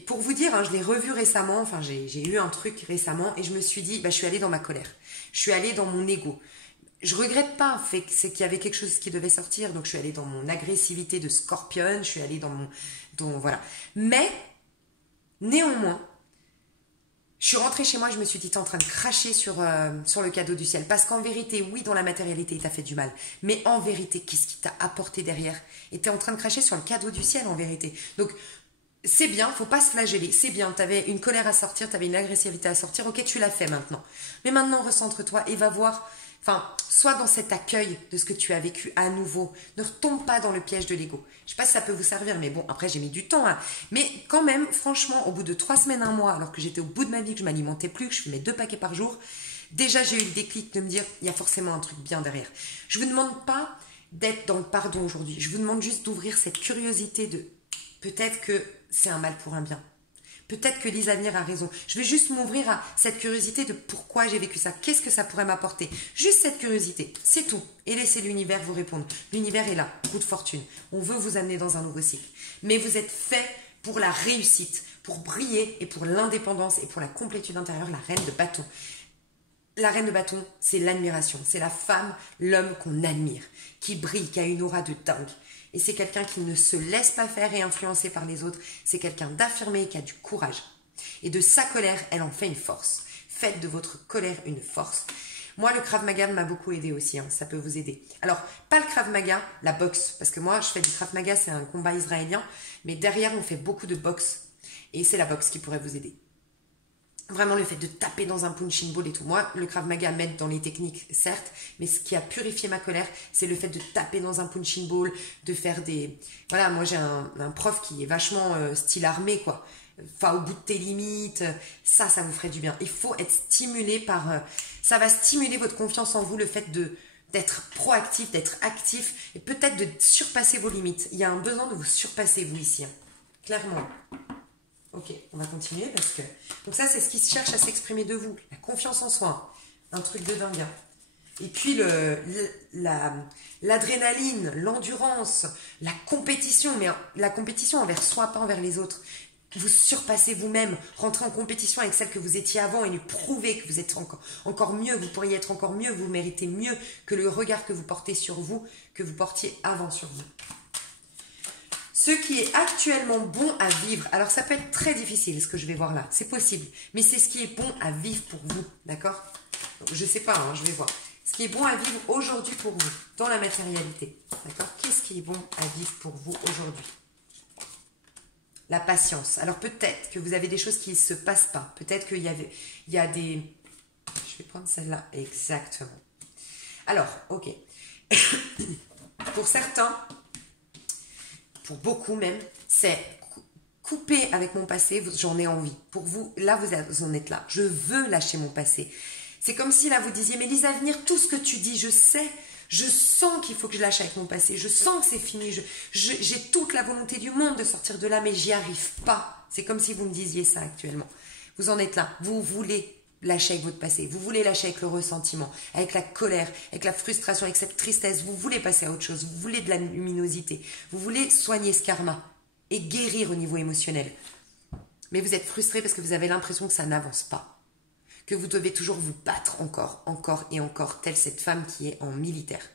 pour vous dire, hein, je l'ai revu récemment, enfin j'ai eu un truc récemment et je me suis dit, je suis allée dans ma colère, je suis allée dans mon ego. Je regrette pas, c'est qu'il y avait quelque chose qui devait sortir, donc je suis allée dans mon agressivité de scorpion, je suis allée voilà. Mais, néanmoins, je suis rentrée chez moi, je me suis dit, t'es en train de cracher sur le cadeau du ciel. Parce qu'en vérité, oui, dans la matérialité, il t'a fait du mal. Mais en vérité, qu'est-ce qui t'a apporté derrière? Et t'es en train de cracher sur le cadeau du ciel, en vérité. Donc, c'est bien, faut pas se flageller. C'est bien, t'avais une colère à sortir, t'avais une agressivité à sortir. Ok, tu l'as fait maintenant. Mais maintenant, recentre-toi et va voir... Enfin, sois dans cet accueil de ce que tu as vécu à nouveau. Ne retombe pas dans le piège de l'ego. Je sais pas si ça peut vous servir, mais bon, après j'ai mis du temps. Hein. Mais quand même, franchement, au bout de 3 semaines, 1 mois, alors que j'étais au bout de ma vie, que je m'alimentais plus, que je fumais 2 paquets par jour, déjà j'ai eu le déclic de me dire, il y a forcément un truc bien derrière. Je vous demande pas d'être dans le pardon aujourd'hui. Je vous demande juste d'ouvrir cette curiosité de peut-être que c'est un mal pour un bien. Peut-être que Lisa Amir a raison. Je vais juste m'ouvrir à cette curiosité de pourquoi j'ai vécu ça. Qu'est-ce que ça pourrait m'apporter? Juste cette curiosité, c'est tout. Et laissez l'univers vous répondre. L'univers est là, roue de fortune. On veut vous amener dans un nouveau cycle. Mais vous êtes fait pour la réussite, pour briller et pour l'indépendance et pour la complétude intérieure, la reine de bâton. La reine de bâton, c'est l'admiration. C'est la femme, l'homme qu'on admire, qui brille, qui a une aura de dingue. Et c'est quelqu'un qui ne se laisse pas faire et influencer par les autres. C'est quelqu'un d'affirmé, qui a du courage. Et de sa colère, elle en fait une force. Faites de votre colère une force. Moi, le Krav Maga m'a beaucoup aidé aussi. Ça peut vous aider. Alors, pas le Krav Maga, la boxe. Parce que moi, je fais du Krav Maga, c'est un combat israélien. Mais derrière, on fait beaucoup de boxe. Et c'est la boxe qui pourrait vous aider. Vraiment le fait de taper dans un punching ball et tout. Moi, le Krav Maga m'aide dans les techniques, certes, mais ce qui a purifié ma colère, c'est le fait de taper dans un punching ball, de faire des... Voilà, moi j'ai un prof qui est vachement style armé, quoi. Enfin, au bout de tes limites, ça vous ferait du bien. Il faut être stimulé par... ça va stimuler votre confiance en vous, le fait d'être proactif, d'être actif, et peut-être de surpasser vos limites. Il y a un besoin de vous surpasser, vous, ici. Clairement. Ok, on va continuer parce que... Donc ça, c'est ce qui cherche à s'exprimer de vous. La confiance en soi. Un truc de dingue. Et puis l'adrénaline, l'endurance, la compétition. Mais la compétition envers soi, pas envers les autres. Vous surpassez vous-même. Rentrez en compétition avec celle que vous étiez avant et lui prouver que vous êtes encore mieux. Vous pourriez être encore mieux. Vous méritez mieux que le regard que vous portez sur vous, que vous portiez avant sur vous. Ce qui est actuellement bon à vivre, alors ça peut être très difficile ce que je vais voir là, c'est possible, mais c'est ce qui est bon à vivre pour vous, d'accord? Je ne sais pas, je vais voir. Ce qui est bon à vivre aujourd'hui pour vous, dans la matérialité, d'accord? Qu'est-ce qui est bon à vivre pour vous aujourd'hui? La patience. Alors peut-être que vous avez des choses qui ne se passent pas, peut-être qu'il y a des... Je vais prendre celle-là, exactement. Alors, ok. Pour certains... Pour beaucoup même, c'est couper avec mon passé, j'en ai envie. Pour vous, là, vous en êtes là. Je veux lâcher mon passé. C'est comme si là, vous disiez, mais Lisa Avenir, tout ce que tu dis, je sais, je sens qu'il faut que je lâche avec mon passé, je sens que c'est fini, j'ai toute la volonté du monde de sortir de là, mais j'y arrive pas. C'est comme si vous me disiez ça actuellement. Vous en êtes là. Vous voulez lâcher avec votre passé, vous voulez lâcher avec le ressentiment, avec la colère, avec la frustration, avec cette tristesse, vous voulez passer à autre chose, vous voulez de la luminosité, vous voulez soigner ce karma et guérir au niveau émotionnel. Mais vous êtes frustré parce que vous avez l'impression que ça n'avance pas, que vous devez toujours vous battre encore et encore, telle cette femme qui est en militaire.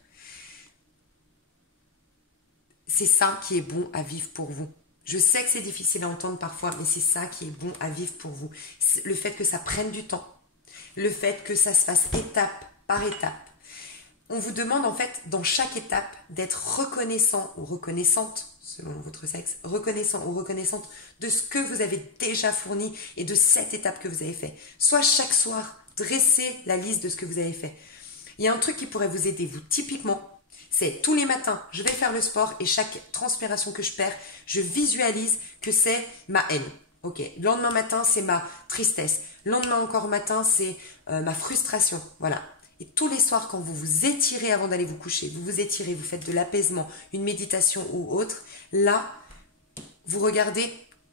C'est ça qui est bon à vivre pour vous. Je sais que c'est difficile à entendre parfois, mais c'est ça qui est bon à vivre pour vous. Le fait que ça prenne du temps, le fait que ça se fasse étape par étape. On vous demande en fait, dans chaque étape, d'être reconnaissant ou reconnaissante, selon votre sexe, reconnaissant ou reconnaissante de ce que vous avez déjà fourni et de cette étape que vous avez fait. Soit chaque soir, dressez la liste de ce que vous avez fait. Il y a un truc qui pourrait vous aider, vous, typiquement, c'est tous les matins, je vais faire le sport et chaque transpiration que je perds, je visualise que c'est ma haine. Ok, le lendemain matin, c'est ma tristesse. Le lendemain encore matin, c'est ma frustration. Voilà. Et tous les soirs, quand vous vous étirez avant d'aller vous coucher, vous vous étirez, vous faites de l'apaisement, une méditation ou autre, là, vous regardez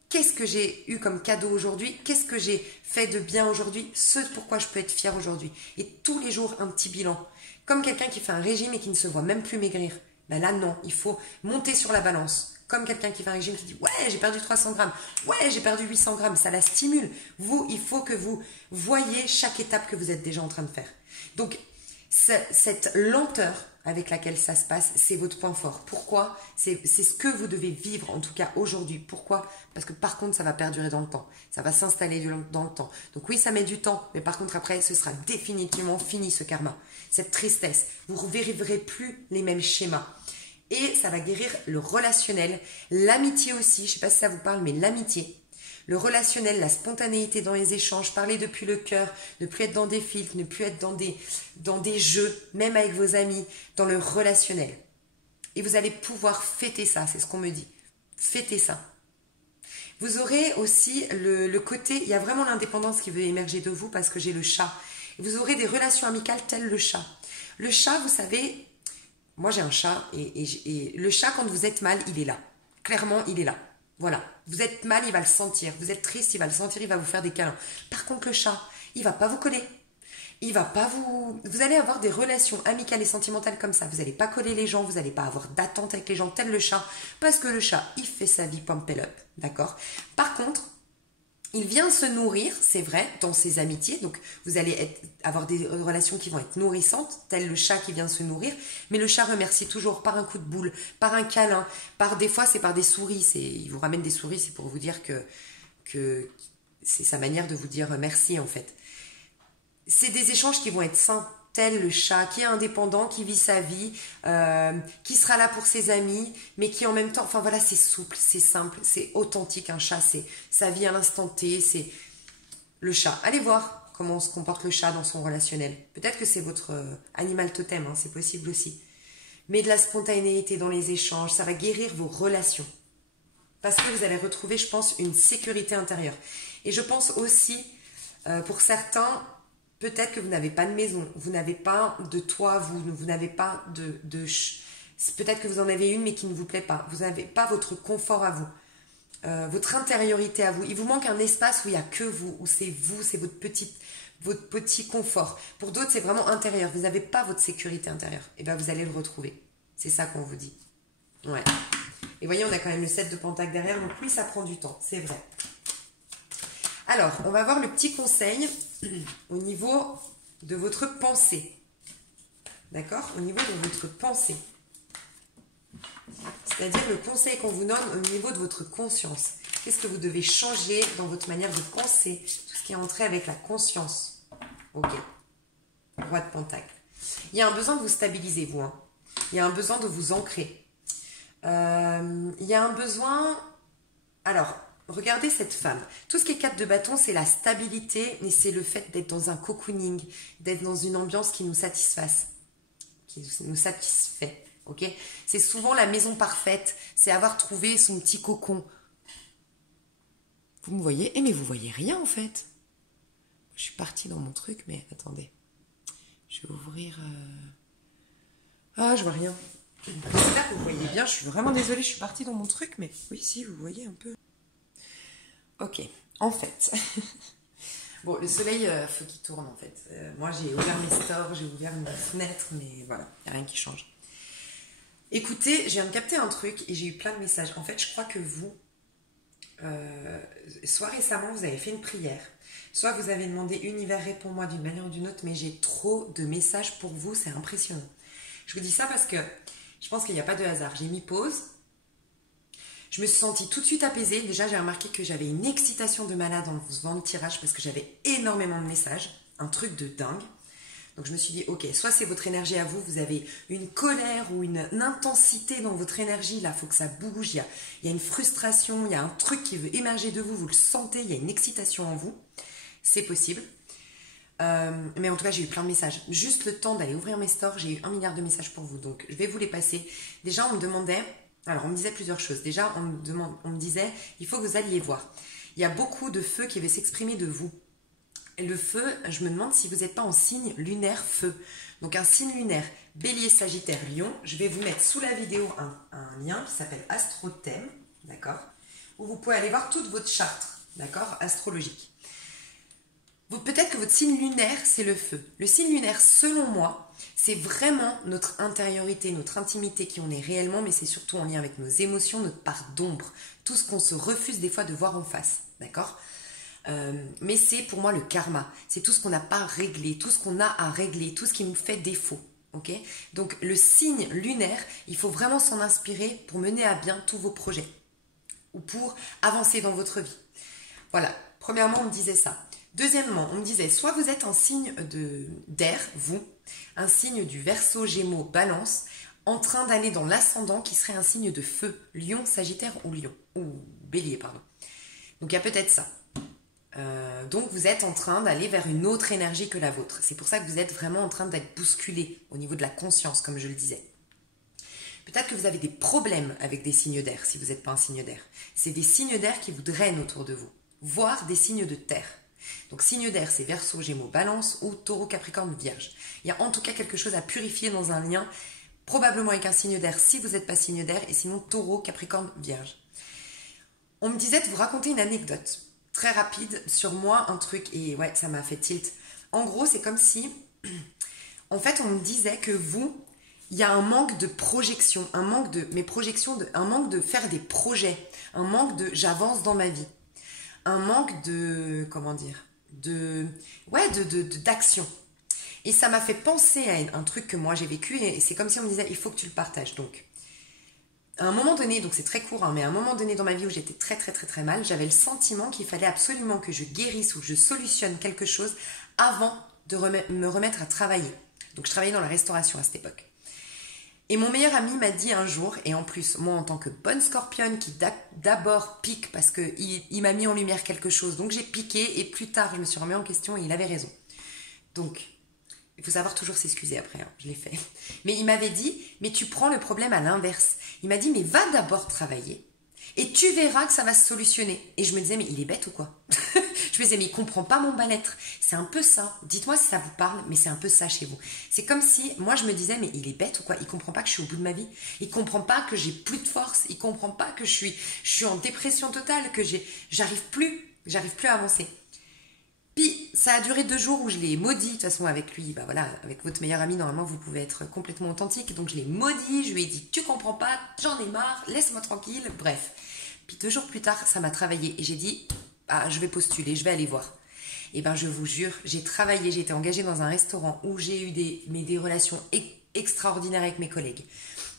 qu'est-ce que j'ai eu comme cadeau aujourd'hui, qu'est-ce que j'ai fait de bien aujourd'hui, ce pourquoi je peux être fière aujourd'hui. Et tous les jours, un petit bilan. Comme quelqu'un qui fait un régime et qui ne se voit même plus maigrir. Ben là, non, il faut monter sur la balance. Comme quelqu'un qui fait un régime qui dit « Ouais, j'ai perdu 300 grammes. Ouais, j'ai perdu 800 grammes. » Ça la stimule. Vous, il faut que vous voyez chaque étape que vous êtes déjà en train de faire. Donc, cette lenteur avec laquelle ça se passe, c'est votre point fort. Pourquoi? C'est ce que vous devez vivre, en tout cas aujourd'hui. Pourquoi? Parce que par contre, ça va perdurer dans le temps. Ça va s'installer dans le temps. Donc oui, ça met du temps, mais par contre, après, ce sera définitivement fini, ce karma. Cette tristesse. Vous ne reverrez plus les mêmes schémas. Et ça va guérir le relationnel, l'amitié aussi, je ne sais pas si ça vous parle, mais l'amitié, le relationnel, la spontanéité dans les échanges, parler depuis le cœur, ne plus être dans des filtres, ne plus être dans des jeux, même avec vos amis, dans le relationnel. Et vous allez pouvoir fêter ça, c'est ce qu'on me dit. Fêtez ça. Vous aurez aussi le côté, il y a vraiment l'indépendance qui veut émerger de vous parce que j'ai le chat. Vous aurez des relations amicales telles le chat. Le chat, vous savez... moi j'ai un chat et le chat, quand vous êtes mal, il est là. Clairement, il est là. Voilà. Vous êtes mal, il va le sentir. Vous êtes triste, il va le sentir, il va vous faire des câlins. Par contre, le chat, il va pas vous coller. Il va pas vous... Vous allez avoir des relations amicales et sentimentales comme ça. Vous n'allez pas coller les gens, vous n'allez pas avoir d'attente avec les gens, tel le chat. Parce que le chat, il fait sa vie pump it up. D'accord? Par contre, il vient se nourrir, c'est vrai, dans ses amitiés. Donc, vous allez avoir des relations qui vont être nourrissantes, tel le chat qui vient se nourrir. Mais le chat remercie toujours par un coup de boule, par un câlin. Des fois, c'est par des souris. Il vous ramène des souris, c'est pour vous dire que c'est sa manière de vous dire merci, en fait. C'est des échanges qui vont être sains, tel le chat qui est indépendant, qui vit sa vie, qui sera là pour ses amis, mais qui en même temps, enfin voilà, c'est souple, c'est simple, c'est authentique. Un chat, c'est sa vie à l'instant T, c'est le chat. Allez voir comment se comporte le chat dans son relationnel. Peut-être que c'est votre animal totem, hein, c'est possible aussi. Mais de la spontanéité dans les échanges, ça va guérir vos relations. Parce que vous allez retrouver, je pense, une sécurité intérieure. Et je pense aussi, pour certains... Peut-être que vous n'avez pas de maison, vous n'avez pas de toit, vous n'avez pas peut-être que vous en avez une mais qui ne vous plaît pas. Vous n'avez pas votre confort à vous, votre intériorité à vous. Il vous manque un espace où il n'y a que vous, où c'est vous, c'est votre petit confort. Pour d'autres, c'est vraiment intérieur. Vous n'avez pas votre sécurité intérieure. Et bien, vous allez le retrouver. C'est ça qu'on vous dit. Ouais. Et voyez, on a quand même le 7 de Pentacle derrière, donc oui, ça prend du temps, c'est vrai. Alors, on va voir le petit conseil au niveau de votre pensée. D'accord? Au niveau de votre pensée. C'est-à-dire le conseil qu'on vous donne au niveau de votre conscience. Qu'est-ce que vous devez changer dans votre manière de penser? Tout ce qui est entré avec la conscience. Ok. Roi de Pentacle. Il y a un besoin de vous stabiliser, vous. Hein. Il y a un besoin de vous ancrer. Il y a un besoin... Alors... Regardez cette femme. Tout ce qui est 4 de bâton, c'est la stabilité et c'est le fait d'être dans un cocooning, d'être dans une ambiance qui nous satisfasse, qui nous satisfait. Ok? C'est souvent la maison parfaite, c'est avoir trouvé son petit cocon. Vous me voyez? Eh mais vous voyez rien en fait. Je suis partie dans mon truc, mais attendez. Je vais ouvrir... Ah, je vois rien. J'espère que vous voyez bien, je suis vraiment désolée, je suis partie dans mon truc, mais oui, si, vous voyez un peu. Ok, en fait, bon, le soleil, faut qu'il tourne en fait. Moi, j'ai ouvert mes stores, j'ai ouvert mes fenêtres, mais voilà, il n'y a rien qui change. Écoutez, je viens de capter un truc et j'ai eu plein de messages. En fait, je crois que vous, soit récemment, vous avez fait une prière, soit vous avez demandé Univers, réponds-moi d'une manière ou d'une autre, mais j'ai trop de messages pour vous, c'est impressionnant. Je vous dis ça parce que je pense qu'il n'y a pas de hasard. J'ai mis pause. Je me suis sentie tout de suite apaisée. Déjà, j'ai remarqué que j'avais une excitation de malade en faisant le tirage parce que j'avais énormément de messages. Un truc de dingue. Donc, je me suis dit, ok, soit c'est votre énergie à vous, vous avez une colère ou une intensité dans votre énergie. Là, il faut que ça bouge. Il y a une frustration, il y a un truc qui veut émerger de vous. Vous le sentez, il y a une excitation en vous. C'est possible. Mais en tout cas, j'ai eu plein de messages. Juste le temps d'aller ouvrir mes stores, j'ai eu 1 milliard de messages pour vous. Donc, je vais vous les passer. Déjà, on me demandait... Alors, on me disait plusieurs choses. Déjà, on me disait, il faut que vous alliez voir. Il y a beaucoup de feu qui veut s'exprimer de vous. Et le feu, je me demande si vous n'êtes pas en signe lunaire feu. Donc, un signe lunaire, Bélier, Sagittaire, Lion. Je vais vous mettre sous la vidéo un lien qui s'appelle Astrothème, d'accord? Où vous pouvez aller voir toute votre charte, d'accord? Astrologique. Peut-être que votre signe lunaire, c'est le feu. Le signe lunaire, selon moi, c'est vraiment notre intériorité, notre intimité qui on est réellement, mais c'est surtout en lien avec nos émotions, notre part d'ombre, tout ce qu'on se refuse des fois de voir en face, d'accord? Mais c'est pour moi le karma, c'est tout ce qu'on n'a pas réglé, tout ce qu'on a à régler, tout ce qui nous fait défaut, ok? Donc le signe lunaire, il faut vraiment s'en inspirer pour mener à bien tous vos projets ou pour avancer dans votre vie. Voilà, premièrement, on me disait ça. Deuxièmement, on me disait, soit vous êtes un signe d'air, vous, un signe du Verseau, Gémeaux, Balance, en train d'aller dans l'ascendant qui serait un signe de feu, Lion, Sagittaire ou Bélier, pardon. Donc il y a peut-être ça. Donc vous êtes en train d'aller vers une autre énergie que la vôtre. C'est pour ça que vous êtes vraiment en train d'être bousculé au niveau de la conscience, comme je le disais. Peut-être que vous avez des problèmes avec des signes d'air, si vous n'êtes pas un signe d'air. C'est des signes d'air qui vous drainent autour de vous, voire des signes de terre. Donc signe d'air, c'est Verseau, Gémeaux, Balance ou Taureau, Capricorne, Vierge. Il y a en tout cas quelque chose à purifier dans un lien probablement avec un signe d'air si vous n'êtes pas signe d'air, et sinon Taureau, Capricorne, Vierge. On me disait de vous raconter une anecdote très rapide sur moi, un truc, et ouais, ça m'a fait tilt. En gros, c'est comme si, en fait, on me disait que vous, il y a un manque de projection, un manque de mes projections, un manque de faire des projets, un manque de j'avance dans ma vie, un manque de, comment dire, d'action. Et ça m'a fait penser à un truc que moi j'ai vécu, et c'est comme si on me disait il faut que tu le partages. Donc, à un moment donné, donc c'est très court, hein, mais à un moment donné dans ma vie où j'étais très très très très mal, j'avais le sentiment qu'il fallait absolument que je guérisse ou que je solutionne quelque chose avant de me remettre à travailler. Donc je travaillais dans la restauration à cette époque. Et mon meilleur ami m'a dit un jour, et en plus, moi en tant que bonne scorpionne qui d'abord pique parce qu'il m'a mis en lumière quelque chose, donc j'ai piqué et plus tard je me suis remis en question et il avait raison. Donc, il faut savoir toujours s'excuser après, hein, je l'ai fait. Mais il m'avait dit, mais tu prends le problème à l'inverse. Il m'a dit, mais va d'abord travailler et tu verras que ça va se solutionner. Et je me disais, mais il est bête ou quoi? Je me disais, mais il comprend pas mon mal-être. C'est un peu ça. Dites-moi si ça vous parle, mais c'est un peu ça chez vous. C'est comme si, moi je me disais, mais il est bête ou quoi? Il comprend pas que je suis au bout de ma vie. Il comprend pas que j'ai plus de force. Il comprend pas que je suis en dépression totale, que j'arrive plus à avancer. Puis ça a duré 2 jours où je l'ai maudit. De toute façon, avec lui, bah voilà, avec votre meilleur ami, normalement, vous pouvez être complètement authentique. Donc je l'ai maudit, je lui ai dit, tu comprends pas, j'en ai marre, laisse-moi tranquille, bref. Puis 2 jours plus tard, ça m'a travaillé et j'ai dit, ah, je vais postuler, je vais aller voir. Et ben je vous jure, j'ai travaillé, j'ai été engagée dans un restaurant où j'ai eu des relations extraordinaires avec mes collègues,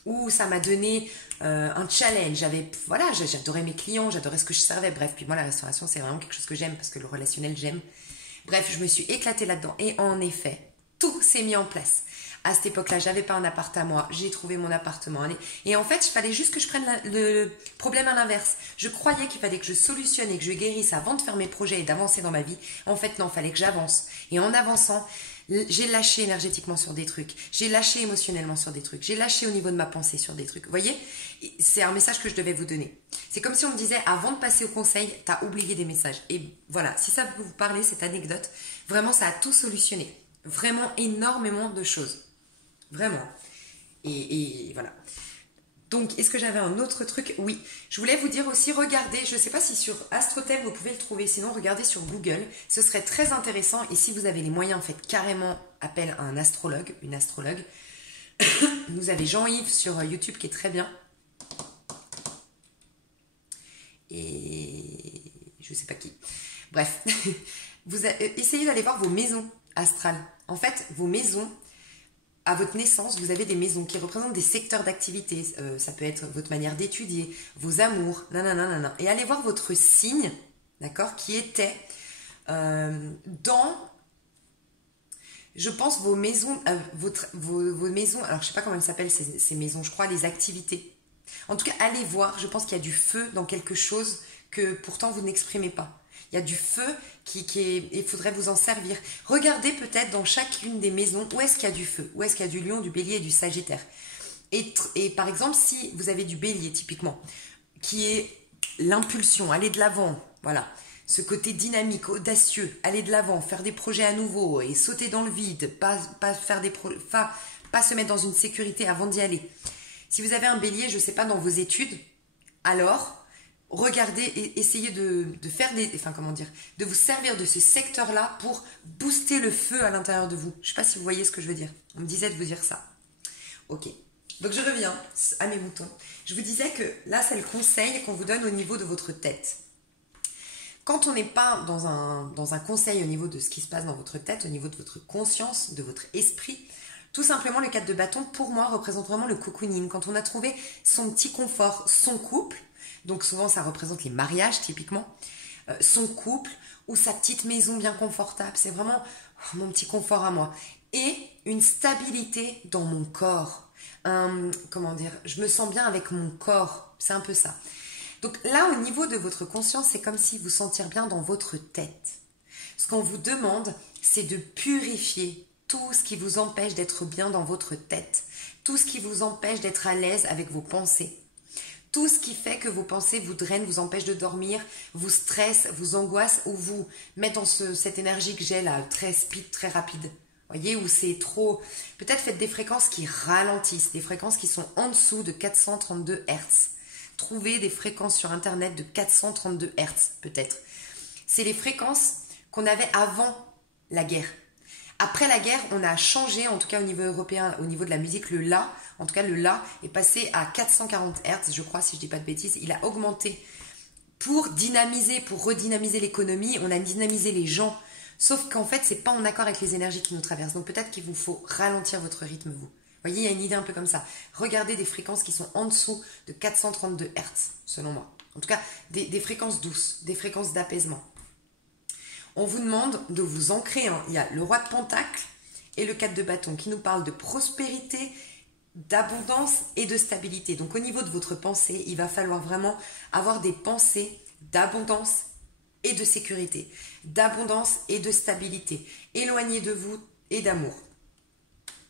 où ça m'a donné un challenge. J'adorais mes clients, j'adorais ce que je servais. Bref, puis moi la restauration c'est vraiment quelque chose que j'aime parce que le relationnel j'aime. Bref, je me suis éclatée là-dedans et en effet, tout s'est mis en place. À cette époque-là, j'avais pas un appart à moi, j'ai trouvé mon appartement. Et en fait, il fallait juste que je prenne le problème à l'inverse. Je croyais qu'il fallait que je solutionne et que je guérisse avant de faire mes projets et d'avancer dans ma vie. En fait, non, il fallait que j'avance. Et en avançant, j'ai lâché énergétiquement sur des trucs, j'ai lâché émotionnellement sur des trucs, j'ai lâché au niveau de ma pensée sur des trucs. Vous voyez, c'est un message que je devais vous donner. C'est comme si on me disait, avant de passer au conseil, t'as oublié des messages. Et voilà, si ça peut vous parler, cette anecdote, vraiment, ça a tout solutionné. Vraiment énormément de choses. Vraiment. Et voilà. Donc, est-ce que j'avais un autre truc? Oui. Je voulais vous dire aussi, regardez, je ne sais pas si sur AstroTem vous pouvez le trouver, sinon regardez sur Google. Ce serait très intéressant. Et si vous avez les moyens, faites carrément appel à un astrologue, une astrologue. Vous avez Jean-Yves sur YouTube qui est très bien. Et je ne sais pas qui. Bref. Essayez d'aller voir vos maisons astrales. En fait, vos maisons... À votre naissance, vous avez des maisons qui représentent des secteurs d'activité. Ça peut être votre manière d'étudier, vos amours, nanana. Et allez voir votre signe, d'accord, qui était dans, je pense, vos maisons, vos maisons, alors je ne sais pas comment elles s'appellent ces maisons, je crois les activités. En tout cas, allez voir, je pense qu'il y a du feu dans quelque chose que pourtant vous n'exprimez pas. Il y a du feu il faudrait vous en servir. Regardez peut-être dans chacune des maisons où est-ce qu'il y a du feu, où est-ce qu'il y a du lion, du bélier et du sagittaire. Et par exemple, si vous avez du bélier typiquement, qui est l'impulsion, aller de l'avant, voilà, ce côté dynamique, audacieux, aller de l'avant, faire des projets à nouveau et sauter dans le vide, pas se mettre dans une sécurité avant d'y aller. Si vous avez un bélier, je ne sais pas, dans vos études, alors... Regardez et essayez de vous servir de ce secteur-là pour booster le feu à l'intérieur de vous. Je ne sais pas si vous voyez ce que je veux dire. On me disait de vous dire ça. Ok. Donc je reviens à mes moutons. Je vous disais que là, c'est le conseil qu'on vous donne au niveau de votre tête. Quand on n'est pas dans un conseil au niveau de ce qui se passe dans votre tête, au niveau de votre conscience, de votre esprit, tout simplement, le 4 de bâton, pour moi, représente vraiment le cocooning. Quand on a trouvé son petit confort, son couple, donc souvent ça représente les mariages typiquement, son couple ou sa petite maison bien confortable, c'est vraiment mon petit confort à moi. Et une stabilité dans mon corps, je me sens bien avec mon corps, c'est un peu ça. Donc là, au niveau de votre conscience, c'est comme si vous sentir bien dans votre tête. Ce qu'on vous demande, c'est de purifier tout ce qui vous empêche d'être bien dans votre tête, tout ce qui vous empêche d'être à l'aise avec vos pensées. Tout ce qui fait que vos pensées vous drainent, vous empêchent de dormir, vous stressent, vous angoissent ou vous mettent dans cette énergie que j'ai là, très speed, très rapide. Voyez, où c'est trop... Peut-être faites des fréquences qui ralentissent, des fréquences qui sont en dessous de 432 Hz. Trouvez des fréquences sur Internet de 432 Hz, peut-être. C'est les fréquences qu'on avait avant la guerre. Après la guerre, on a changé, en tout cas au niveau européen, au niveau de la musique, le La, en tout cas le La est passé à 440 Hz, je crois, si je ne dis pas de bêtises. Il a augmenté pour dynamiser, pour redynamiser l'économie, on a dynamisé les gens. Sauf qu'en fait, c'est pas en accord avec les énergies qui nous traversent. Donc peut-être qu'il vous faut ralentir votre rythme, vous. Vous voyez, il y a une idée un peu comme ça. Regardez des fréquences qui sont en dessous de 432 Hz, selon moi. En tout cas, des fréquences douces, des fréquences d'apaisement. On vous demande de vous ancrer. Il y a le roi de Pentacle et le 4 de bâton qui nous parlent de prospérité, d'abondance et de stabilité. Donc au niveau de votre pensée, il va falloir vraiment avoir des pensées d'abondance et de sécurité, d'abondance et de stabilité, éloigné de vous et d'amour.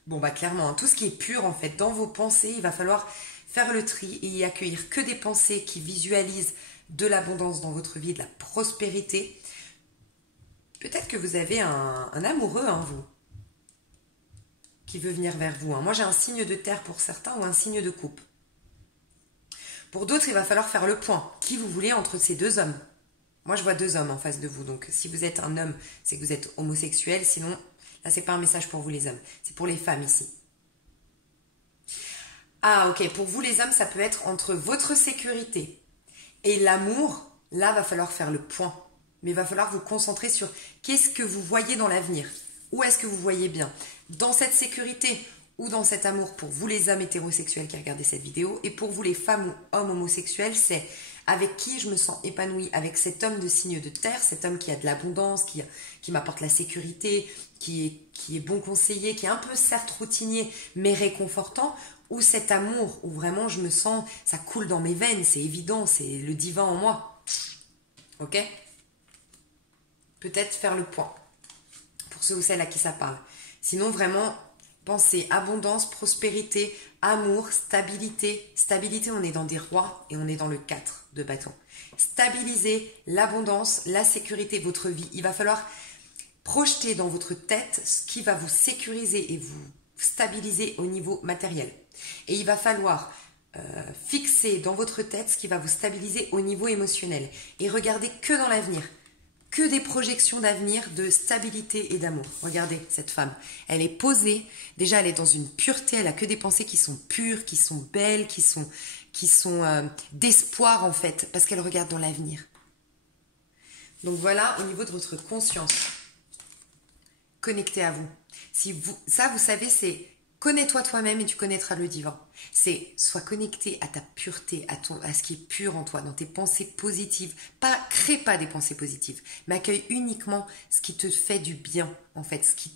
Bon bah clairement, tout ce qui est pur en fait dans vos pensées, il va falloir faire le tri et y accueillir que des pensées qui visualisent de l'abondance dans votre vie, de la prospérité. Peut-être que vous avez un amoureux, vous, qui veut venir vers vous. Moi j'ai un signe de terre pour certains ou un signe de coupe. Pour d'autres, il va falloir faire le point. Qui vous voulez entre ces deux hommes? Moi, je vois deux hommes en face de vous. Donc, si vous êtes un homme, c'est que vous êtes homosexuel. Sinon, là, c'est pas un message pour vous les hommes. C'est pour les femmes ici. Ah, ok. Pour vous les hommes, ça peut être entre votre sécurité et l'amour. Là, va falloir faire le point. Mais il va falloir vous concentrer sur qu'est-ce que vous voyez dans l'avenir. Où est-ce que vous voyez bien? Dans cette sécurité ou dans cet amour pour vous les hommes hétérosexuels qui regardez cette vidéo. Et pour vous les femmes ou hommes homosexuels, c'est... avec qui je me sens épanouie, avec cet homme de signe de terre, cet homme qui a de l'abondance, qui m'apporte la sécurité, qui est bon conseiller, qui est un peu certes routinier, mais réconfortant, ou cet amour où vraiment je me sens, ça coule dans mes veines, c'est évident, c'est le divin en moi. Ok? Peut-être faire le point, pour ceux ou celles à qui ça parle. Sinon, vraiment, pensez abondance, prospérité, amour, stabilité. Stabilité, on est dans des rois et on est dans le 4 de bâton. Stabiliser l'abondance, la sécurité, votre vie. Il va falloir projeter dans votre tête ce qui va vous sécuriser et vous stabiliser au niveau matériel. Et il va falloir fixer dans votre tête ce qui va vous stabiliser au niveau émotionnel. Et regardez que dans l'avenir. Que des projections d'avenir, de stabilité et d'amour. Regardez cette femme, elle est posée, déjà elle est dans une pureté, elle a que des pensées qui sont pures, qui sont belles, qui sont d'espoir en fait, parce qu'elle regarde dans l'avenir. Donc voilà, au niveau de votre conscience, connectez à vous. Ça, vous savez, c'est connais-toi toi-même et tu connaîtras le divin. C'est sois connecté à ta pureté, à ce qui est pur en toi, dans tes pensées positives. Crée pas des pensées positives, mais accueille uniquement ce qui te fait du bien, en fait, ce qui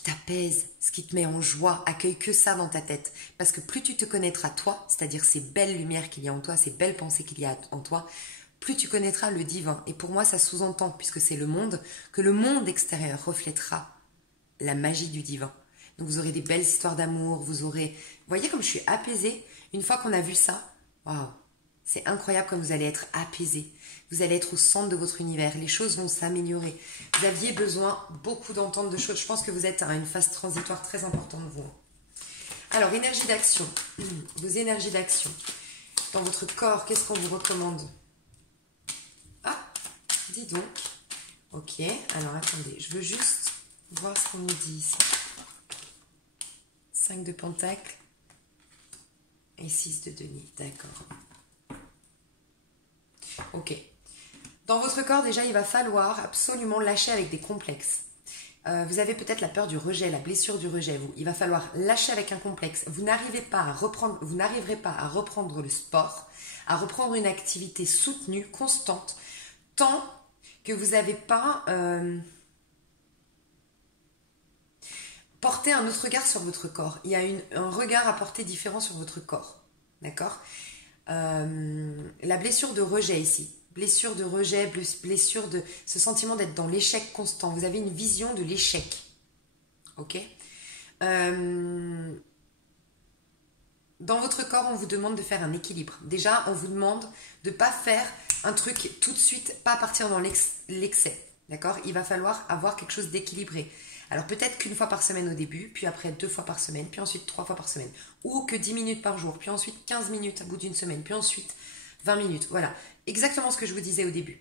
t'apaise, ce qui te met en joie. Accueille que ça dans ta tête. Parce que plus tu te connaîtras toi, c'est-à-dire ces belles lumières qu'il y a en toi, ces belles pensées qu'il y a en toi, plus tu connaîtras le divin. Et pour moi, ça sous-entend, puisque c'est le monde, que le monde extérieur reflètera la magie du divin. Donc vous aurez des belles histoires d'amour, vous voyez comme je suis apaisée. Une fois qu'on a vu ça, waouh, c'est incroyable comme vous allez être apaisé. Vous allez être au centre de votre univers, les choses vont s'améliorer. Vous aviez besoin beaucoup d'entendre de choses. Je pense que vous êtes à une phase transitoire très importante de vous. Alors, énergie d'action. Vos énergies d'action. Dans votre corps, qu'est-ce qu'on vous recommande? Ah, dis donc. Ok, alors attendez, je veux juste voir ce qu'on nous dit ici. 5 de Pentacle et 6 de denier, d'accord. Ok. Dans votre corps, déjà, il va falloir absolument lâcher avec des complexes. Vous avez peut-être la peur du rejet, la blessure du rejet, vous. Il va falloir lâcher avec un complexe. Vous n'arriverez pas à reprendre le sport, à reprendre une activité soutenue, constante, tant que vous n'avez pas... portez un autre regard sur votre corps. Il y a un regard à porter différent sur votre corps. D'accord? La blessure de rejet ici. Blessure de rejet, blessure de ce sentiment d'être dans l'échec constant. Vous avez une vision de l'échec. Ok? Dans votre corps, on vous demande de faire un équilibre. Déjà, on vous demande de ne pas faire un truc tout de suite, pas partir dans l'excès. D'accord? Il va falloir avoir quelque chose d'équilibré. Alors peut-être qu'une fois par semaine au début, puis après 2 fois par semaine, puis ensuite 3 fois par semaine. Ou que 10 minutes par jour, puis ensuite 15 minutes à bout d'une semaine, puis ensuite 20 minutes. Voilà, exactement ce que je vous disais au début.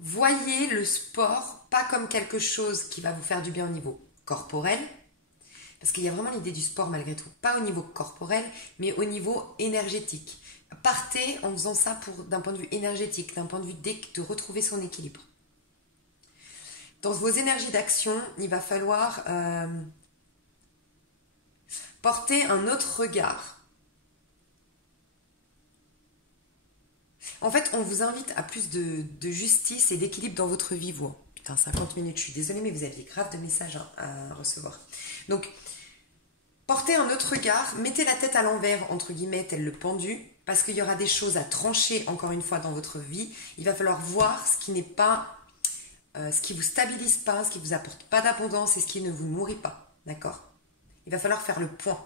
Voyez le sport pas comme quelque chose qui va vous faire du bien au niveau corporel, parce qu'il y a vraiment l'idée du sport malgré tout, pas au niveau corporel, mais au niveau énergétique. Partez en faisant ça d'un point de vue énergétique, d'un point de vue de retrouver son équilibre. Dans vos énergies d'action, il va falloir porter un autre regard. En fait, on vous invite à plus de justice et d'équilibre dans votre vie, vous. Putain, 50 minutes, je suis désolée, mais vous aviez grave de messages à recevoir. Donc, portez un autre regard, mettez la tête à l'envers, entre guillemets, tel le pendu, parce qu'il y aura des choses à trancher, encore une fois, dans votre vie. Il va falloir voir ce qui n'est pas, ce qui vous stabilise pas, ce qui vous apporte pas d'abondance et ce qui ne vous nourrit pas, d'accord? Il va falloir faire le point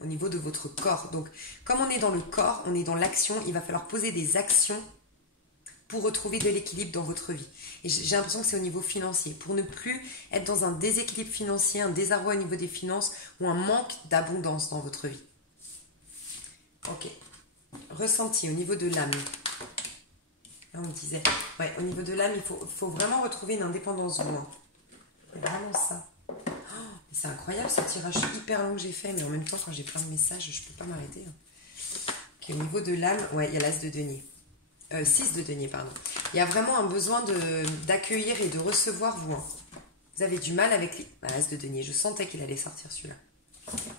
au niveau de votre corps. Donc, comme on est dans le corps, on est dans l'action, il va falloir poser des actions pour retrouver de l'équilibre dans votre vie. Et j'ai l'impression que c'est au niveau financier. Pour ne plus être dans un déséquilibre financier, un désarroi au niveau des finances ou un manque d'abondance dans votre vie. Ok. Ressenti au niveau de l'âme. Là, on me disait, ouais, au niveau de l'âme, il faut vraiment retrouver une indépendance de moi. C'est vraiment ça. C'est incroyable ce tirage hyper long que j'ai fait, mais en même temps, quand j'ai plein de messages, je ne peux pas m'arrêter. Okay, au niveau de l'âme, ouais, il y a l'as de denier. 6 de denier, pardon. Il y a vraiment un besoin d'accueillir et de recevoir vous. Hein. Vous avez du mal avec l'as de denier. Je sentais qu'il allait sortir celui-là.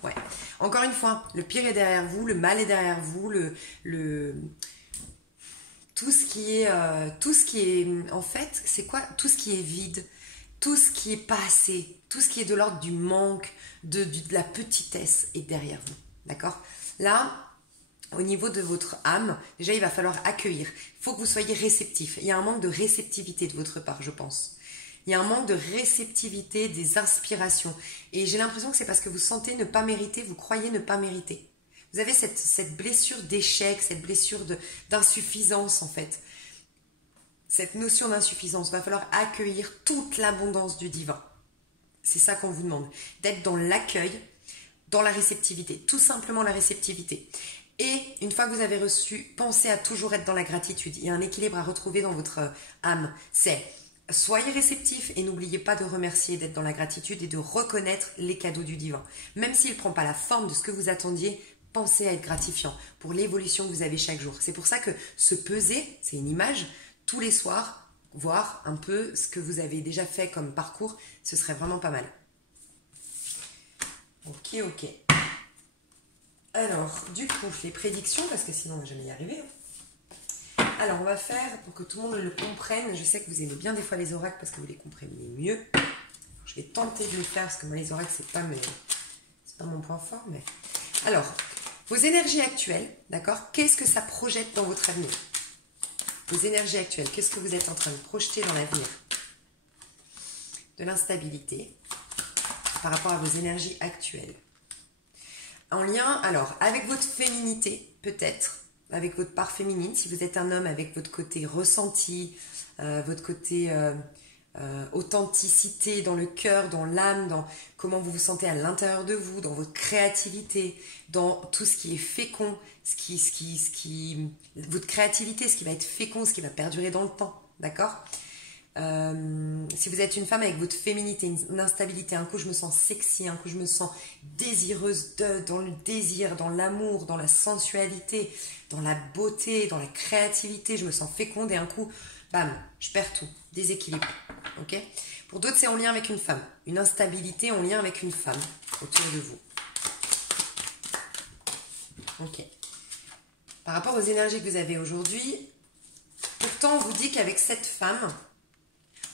Ouais. Encore une fois, le pire est derrière vous, le mal est derrière vous, tout ce qui est, en fait, c'est quoi? Tout ce qui est vide. Tout ce qui est pas assez, tout ce qui est de l'ordre du manque, de la petitesse est derrière vous. D'accord? Là, au niveau de votre âme, déjà, il va falloir accueillir. Il faut que vous soyez réceptif. Il y a un manque de réceptivité de votre part, je pense. Il y a un manque de réceptivité des inspirations. Et j'ai l'impression que c'est parce que vous sentez ne pas mériter, vous croyez ne pas mériter. Vous avez cette blessure d'échec, cette blessure d'insuffisance, en fait. Cette notion d'insuffisance, il va falloir accueillir toute l'abondance du divin. C'est ça qu'on vous demande, d'être dans l'accueil, dans la réceptivité, tout simplement la réceptivité. Et une fois que vous avez reçu, pensez à toujours être dans la gratitude. Il y a un équilibre à retrouver dans votre âme. C'est soyez réceptif et n'oubliez pas de remercier, d'être dans la gratitude et de reconnaître les cadeaux du divin. Même s'il ne prend pas la forme de ce que vous attendiez, pensez à être gratifiant pour l'évolution que vous avez chaque jour. C'est pour ça que se peser, c'est une image, tous les soirs, voir un peu ce que vous avez déjà fait comme parcours, ce serait vraiment pas mal. Ok. Alors, du coup, les prédictions, parce que sinon on va jamais y arriver. Alors, on va faire, pour que tout le monde le comprenne, je sais que vous aimez bien des fois les oracles parce que vous les comprenez mieux. Je vais tenter de le faire parce que moi les oracles, c'est pas mon point fort. Mais alors, vos énergies actuelles, d'accord? Qu'est-ce que ça projette dans votre avenir? Vos énergies actuelles, qu'est-ce que vous êtes en train de projeter dans l'avenir? De l'instabilité par rapport à vos énergies actuelles. En lien, alors, avec votre féminité, peut-être, avec votre part féminine, si vous êtes un homme, avec votre côté ressenti, votre côté authenticité dans le cœur, dans l'âme, dans comment vous vous sentez à l'intérieur de vous, dans votre créativité, dans tout ce qui est fécond, votre créativité, ce qui va être fécond, ce qui va perdurer dans le temps, d'accord? Si vous êtes une femme avec votre féminité, une instabilité, un coup je me sens sexy, un coup je me sens désireuse dans le désir, dans l'amour, dans la sensualité, dans la beauté, dans la créativité, je me sens féconde et un coup, bam, je perds tout, déséquilibre, ok? Pour d'autres c'est en lien avec une femme, une instabilité en lien avec une femme autour de vous, ok? Par rapport aux énergies que vous avez aujourd'hui, pourtant on vous dit qu'avec cette femme,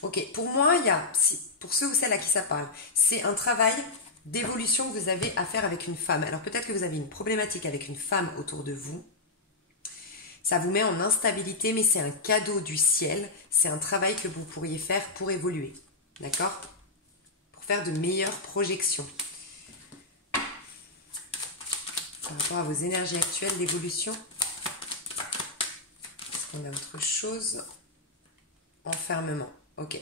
ok, pour moi, pour ceux ou celles à qui ça parle, c'est un travail d'évolution que vous avez à faire avec une femme. Alors peut-être que vous avez une problématique avec une femme autour de vous. Ça vous met en instabilité, mais c'est un cadeau du ciel. C'est un travail que vous pourriez faire pour évoluer. D'accord? Pour faire de meilleures projections. Par rapport à vos énergies actuelles d'évolution. Est-ce qu'on a autre chose ? enfermement. Ok.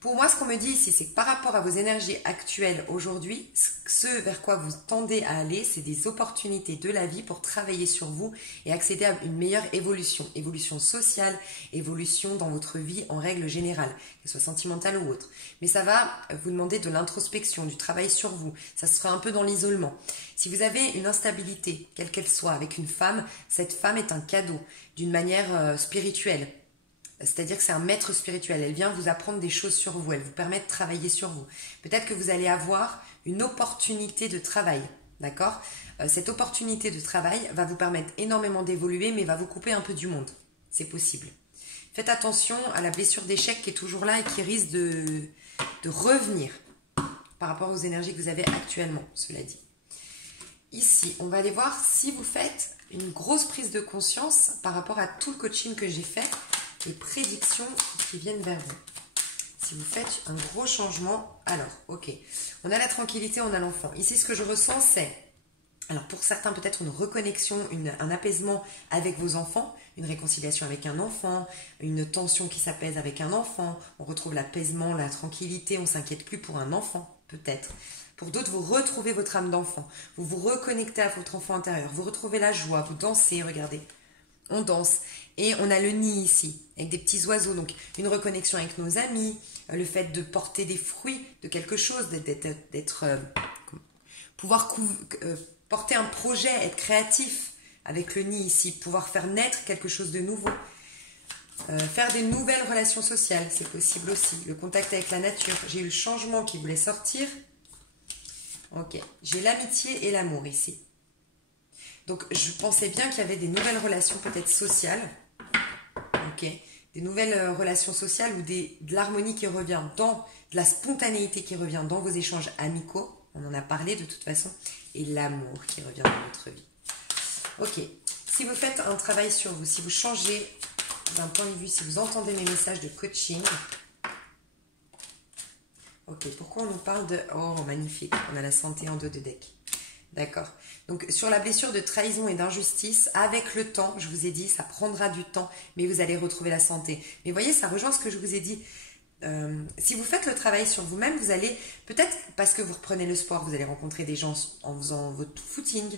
Pour moi, ce qu'on me dit ici, c'est que par rapport à vos énergies actuelles aujourd'hui, ce vers quoi vous tendez à aller, c'est des opportunités de la vie pour travailler sur vous et accéder à une meilleure évolution. Évolution sociale, évolution dans votre vie en règle générale, qu'elle soit sentimentale ou autre. Mais ça va vous demander de l'introspection, du travail sur vous. Ça se fera un peu dans l'isolement. Si vous avez une instabilité, quelle qu'elle soit, avec une femme, cette femme est un cadeau d'une manière spirituelle. C'est-à-dire que c'est un maître spirituel. Elle vient vous apprendre des choses sur vous. Elle vous permet de travailler sur vous. Peut-être que vous allez avoir une opportunité de travail. D'accord ? Cette opportunité de travail va vous permettre énormément d'évoluer, mais va vous couper un peu du monde. C'est possible. Faites attention à la blessure d'échec qui est toujours là et qui risque de revenir par rapport aux énergies que vous avez actuellement, cela dit. Ici, on va aller voir si vous faites une grosse prise de conscience par rapport à tout le coaching que j'ai fait. Les prédictions qui viennent vers vous. Si vous faites un gros changement, alors, ok. On a la tranquillité, on a l'enfant. Ici, ce que je ressens, c'est, alors pour certains, peut-être une reconnexion, un apaisement avec vos enfants, une réconciliation avec un enfant, une tension qui s'apaise avec un enfant. On retrouve l'apaisement, la tranquillité, on ne s'inquiète plus pour un enfant, peut-être. Pour d'autres, vous retrouvez votre âme d'enfant. Vous vous reconnectez à votre enfant intérieur. Vous retrouvez la joie, vous dansez, regardez. On danse. Et on a le nid ici, avec des petits oiseaux. Donc, une reconnexion avec nos amis, le fait de porter des fruits de quelque chose, pouvoir porter un projet, être créatif avec le nid ici, pouvoir faire naître quelque chose de nouveau. Faire des nouvelles relations sociales, c'est possible aussi. Le contact avec la nature. J'ai eu le changement qui voulait sortir. Ok, j'ai l'amitié et l'amour ici. Donc, je pensais bien qu'il y avait des nouvelles relations peut-être sociales. Ok. Des nouvelles relations sociales ou de l'harmonie qui revient de la spontanéité qui revient dans vos échanges amicaux. On en a parlé de toute façon. Et l'amour qui revient dans votre vie. Ok. Si vous faites un travail sur vous, si vous changez d'un point de vue, si vous entendez mes messages de coaching. Ok. Pourquoi on nous parle de... Oh, magnifique. On a la santé en dos de deck. D'accord. Donc, sur la blessure de trahison et d'injustice, avec le temps, je vous ai dit, ça prendra du temps, mais vous allez retrouver la santé. Mais voyez, ça rejoint ce que je vous ai dit. Si vous faites le travail sur vous-même, vous allez, peut-être parce que vous reprenez le sport, vous allez rencontrer des gens en faisant votre footing,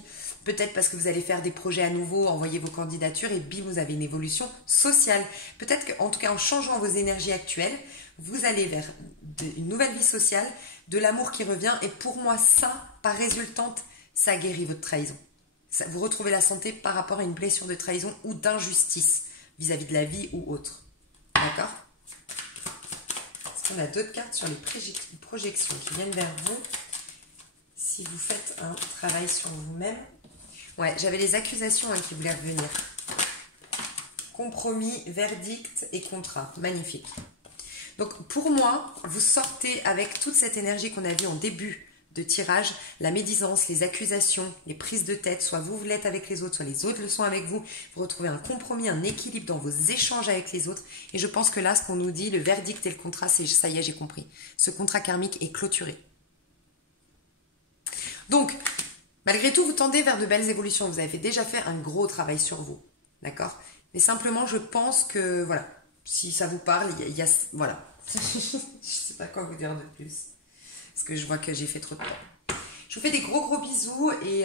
peut-être parce que vous allez faire des projets à nouveau, envoyer vos candidatures et bim, vous avez une évolution sociale. Peut-être qu'en tout cas, en changeant vos énergies actuelles, vous allez vers une nouvelle vie sociale, de l'amour qui revient et pour moi, ça, par résultante, ça guérit votre trahison. Vous retrouvez la santé par rapport à une blessure de trahison ou d'injustice vis-à-vis de la vie ou autre. D'accord ? Est-ce qu'on a d'autres cartes sur les projections qui viennent vers vous si vous faites un travail sur vous-même? Ouais, j'avais les accusations qui voulaient revenir. Compromis, verdict et contrat. Magnifique. Donc pour moi, vous sortez avec toute cette énergie qu'on a vue en début de tirage, la médisance, les accusations, les prises de tête, soit vous l'êtes avec les autres, soit les autres le sont avec vous. Vous retrouvez un compromis, un équilibre dans vos échanges avec les autres. Et je pense que là, ce qu'on nous dit, le verdict et le contrat, c'est ça y est, j'ai compris. Ce contrat karmique est clôturé. Donc, malgré tout, vous tendez vers de belles évolutions. Vous avez déjà fait un gros travail sur vous. D'accord? Mais simplement, je pense que, voilà, si ça vous parle, voilà. Je ne sais pas quoi vous dire de plus. Parce que je vois que j'ai fait trop de temps. Je vous fais des gros bisous et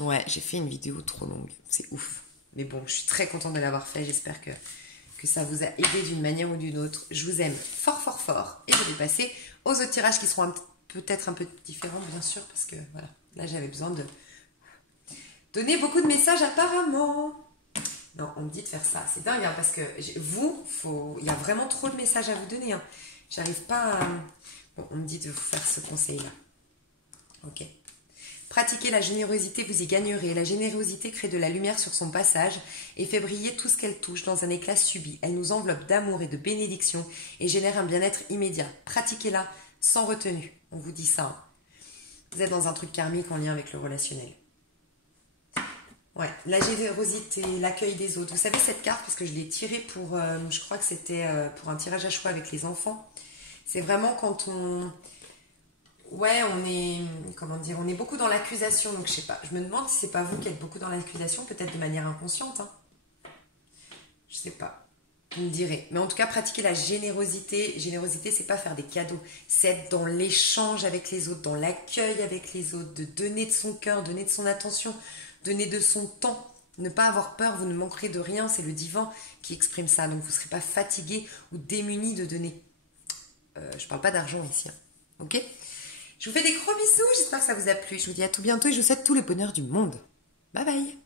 ouais, j'ai fait une vidéo trop longue, c'est ouf. Mais bon, je suis très contente de l'avoir fait, j'espère que ça vous a aidé d'une manière ou d'une autre. Je vous aime fort et je vais passer aux autres tirages qui seront peut-être un peu différents bien sûr, parce que voilà, là j'avais besoin de donner beaucoup de messages apparemment. Non, on me dit de faire ça, c'est dingue parce que il y a vraiment trop de messages à vous donner. J'arrive pas à... Bon, on me dit de vous faire ce conseil-là. Ok. Pratiquez la générosité, vous y gagnerez. La générosité crée de la lumière sur son passage et fait briller tout ce qu'elle touche dans un éclat subi. Elle nous enveloppe d'amour et de bénédiction et génère un bien-être immédiat. Pratiquez-la sans retenue. On vous dit ça. Vous êtes dans un truc karmique en lien avec le relationnel. Ouais, la générosité, l'accueil des autres. Vous savez cette carte, parce que je l'ai tirée pour, je crois que c'était pour un tirage à choix avec les enfants. C'est vraiment quand on est, comment dire, on est beaucoup dans l'accusation. Donc je sais pas, je me demande si c'est pas vous qui êtes beaucoup dans l'accusation, peut-être de manière inconsciente. Je sais pas. Vous me direz. Mais en tout cas, pratiquer la générosité. Générosité, c'est pas faire des cadeaux. C'est être dans l'échange avec les autres, dans l'accueil avec les autres, de donner de son cœur, donner de son attention, donner de son temps. Ne pas avoir peur, vous ne manquerez de rien. C'est le divin qui exprime ça. Donc, vous ne serez pas fatigué ou démuni de donner. Je parle pas d'argent ici. Hein. Ok? Je vous fais des gros bisous. J'espère que ça vous a plu. Je vous dis à tout bientôt et je vous souhaite tout le bonheur du monde. Bye bye.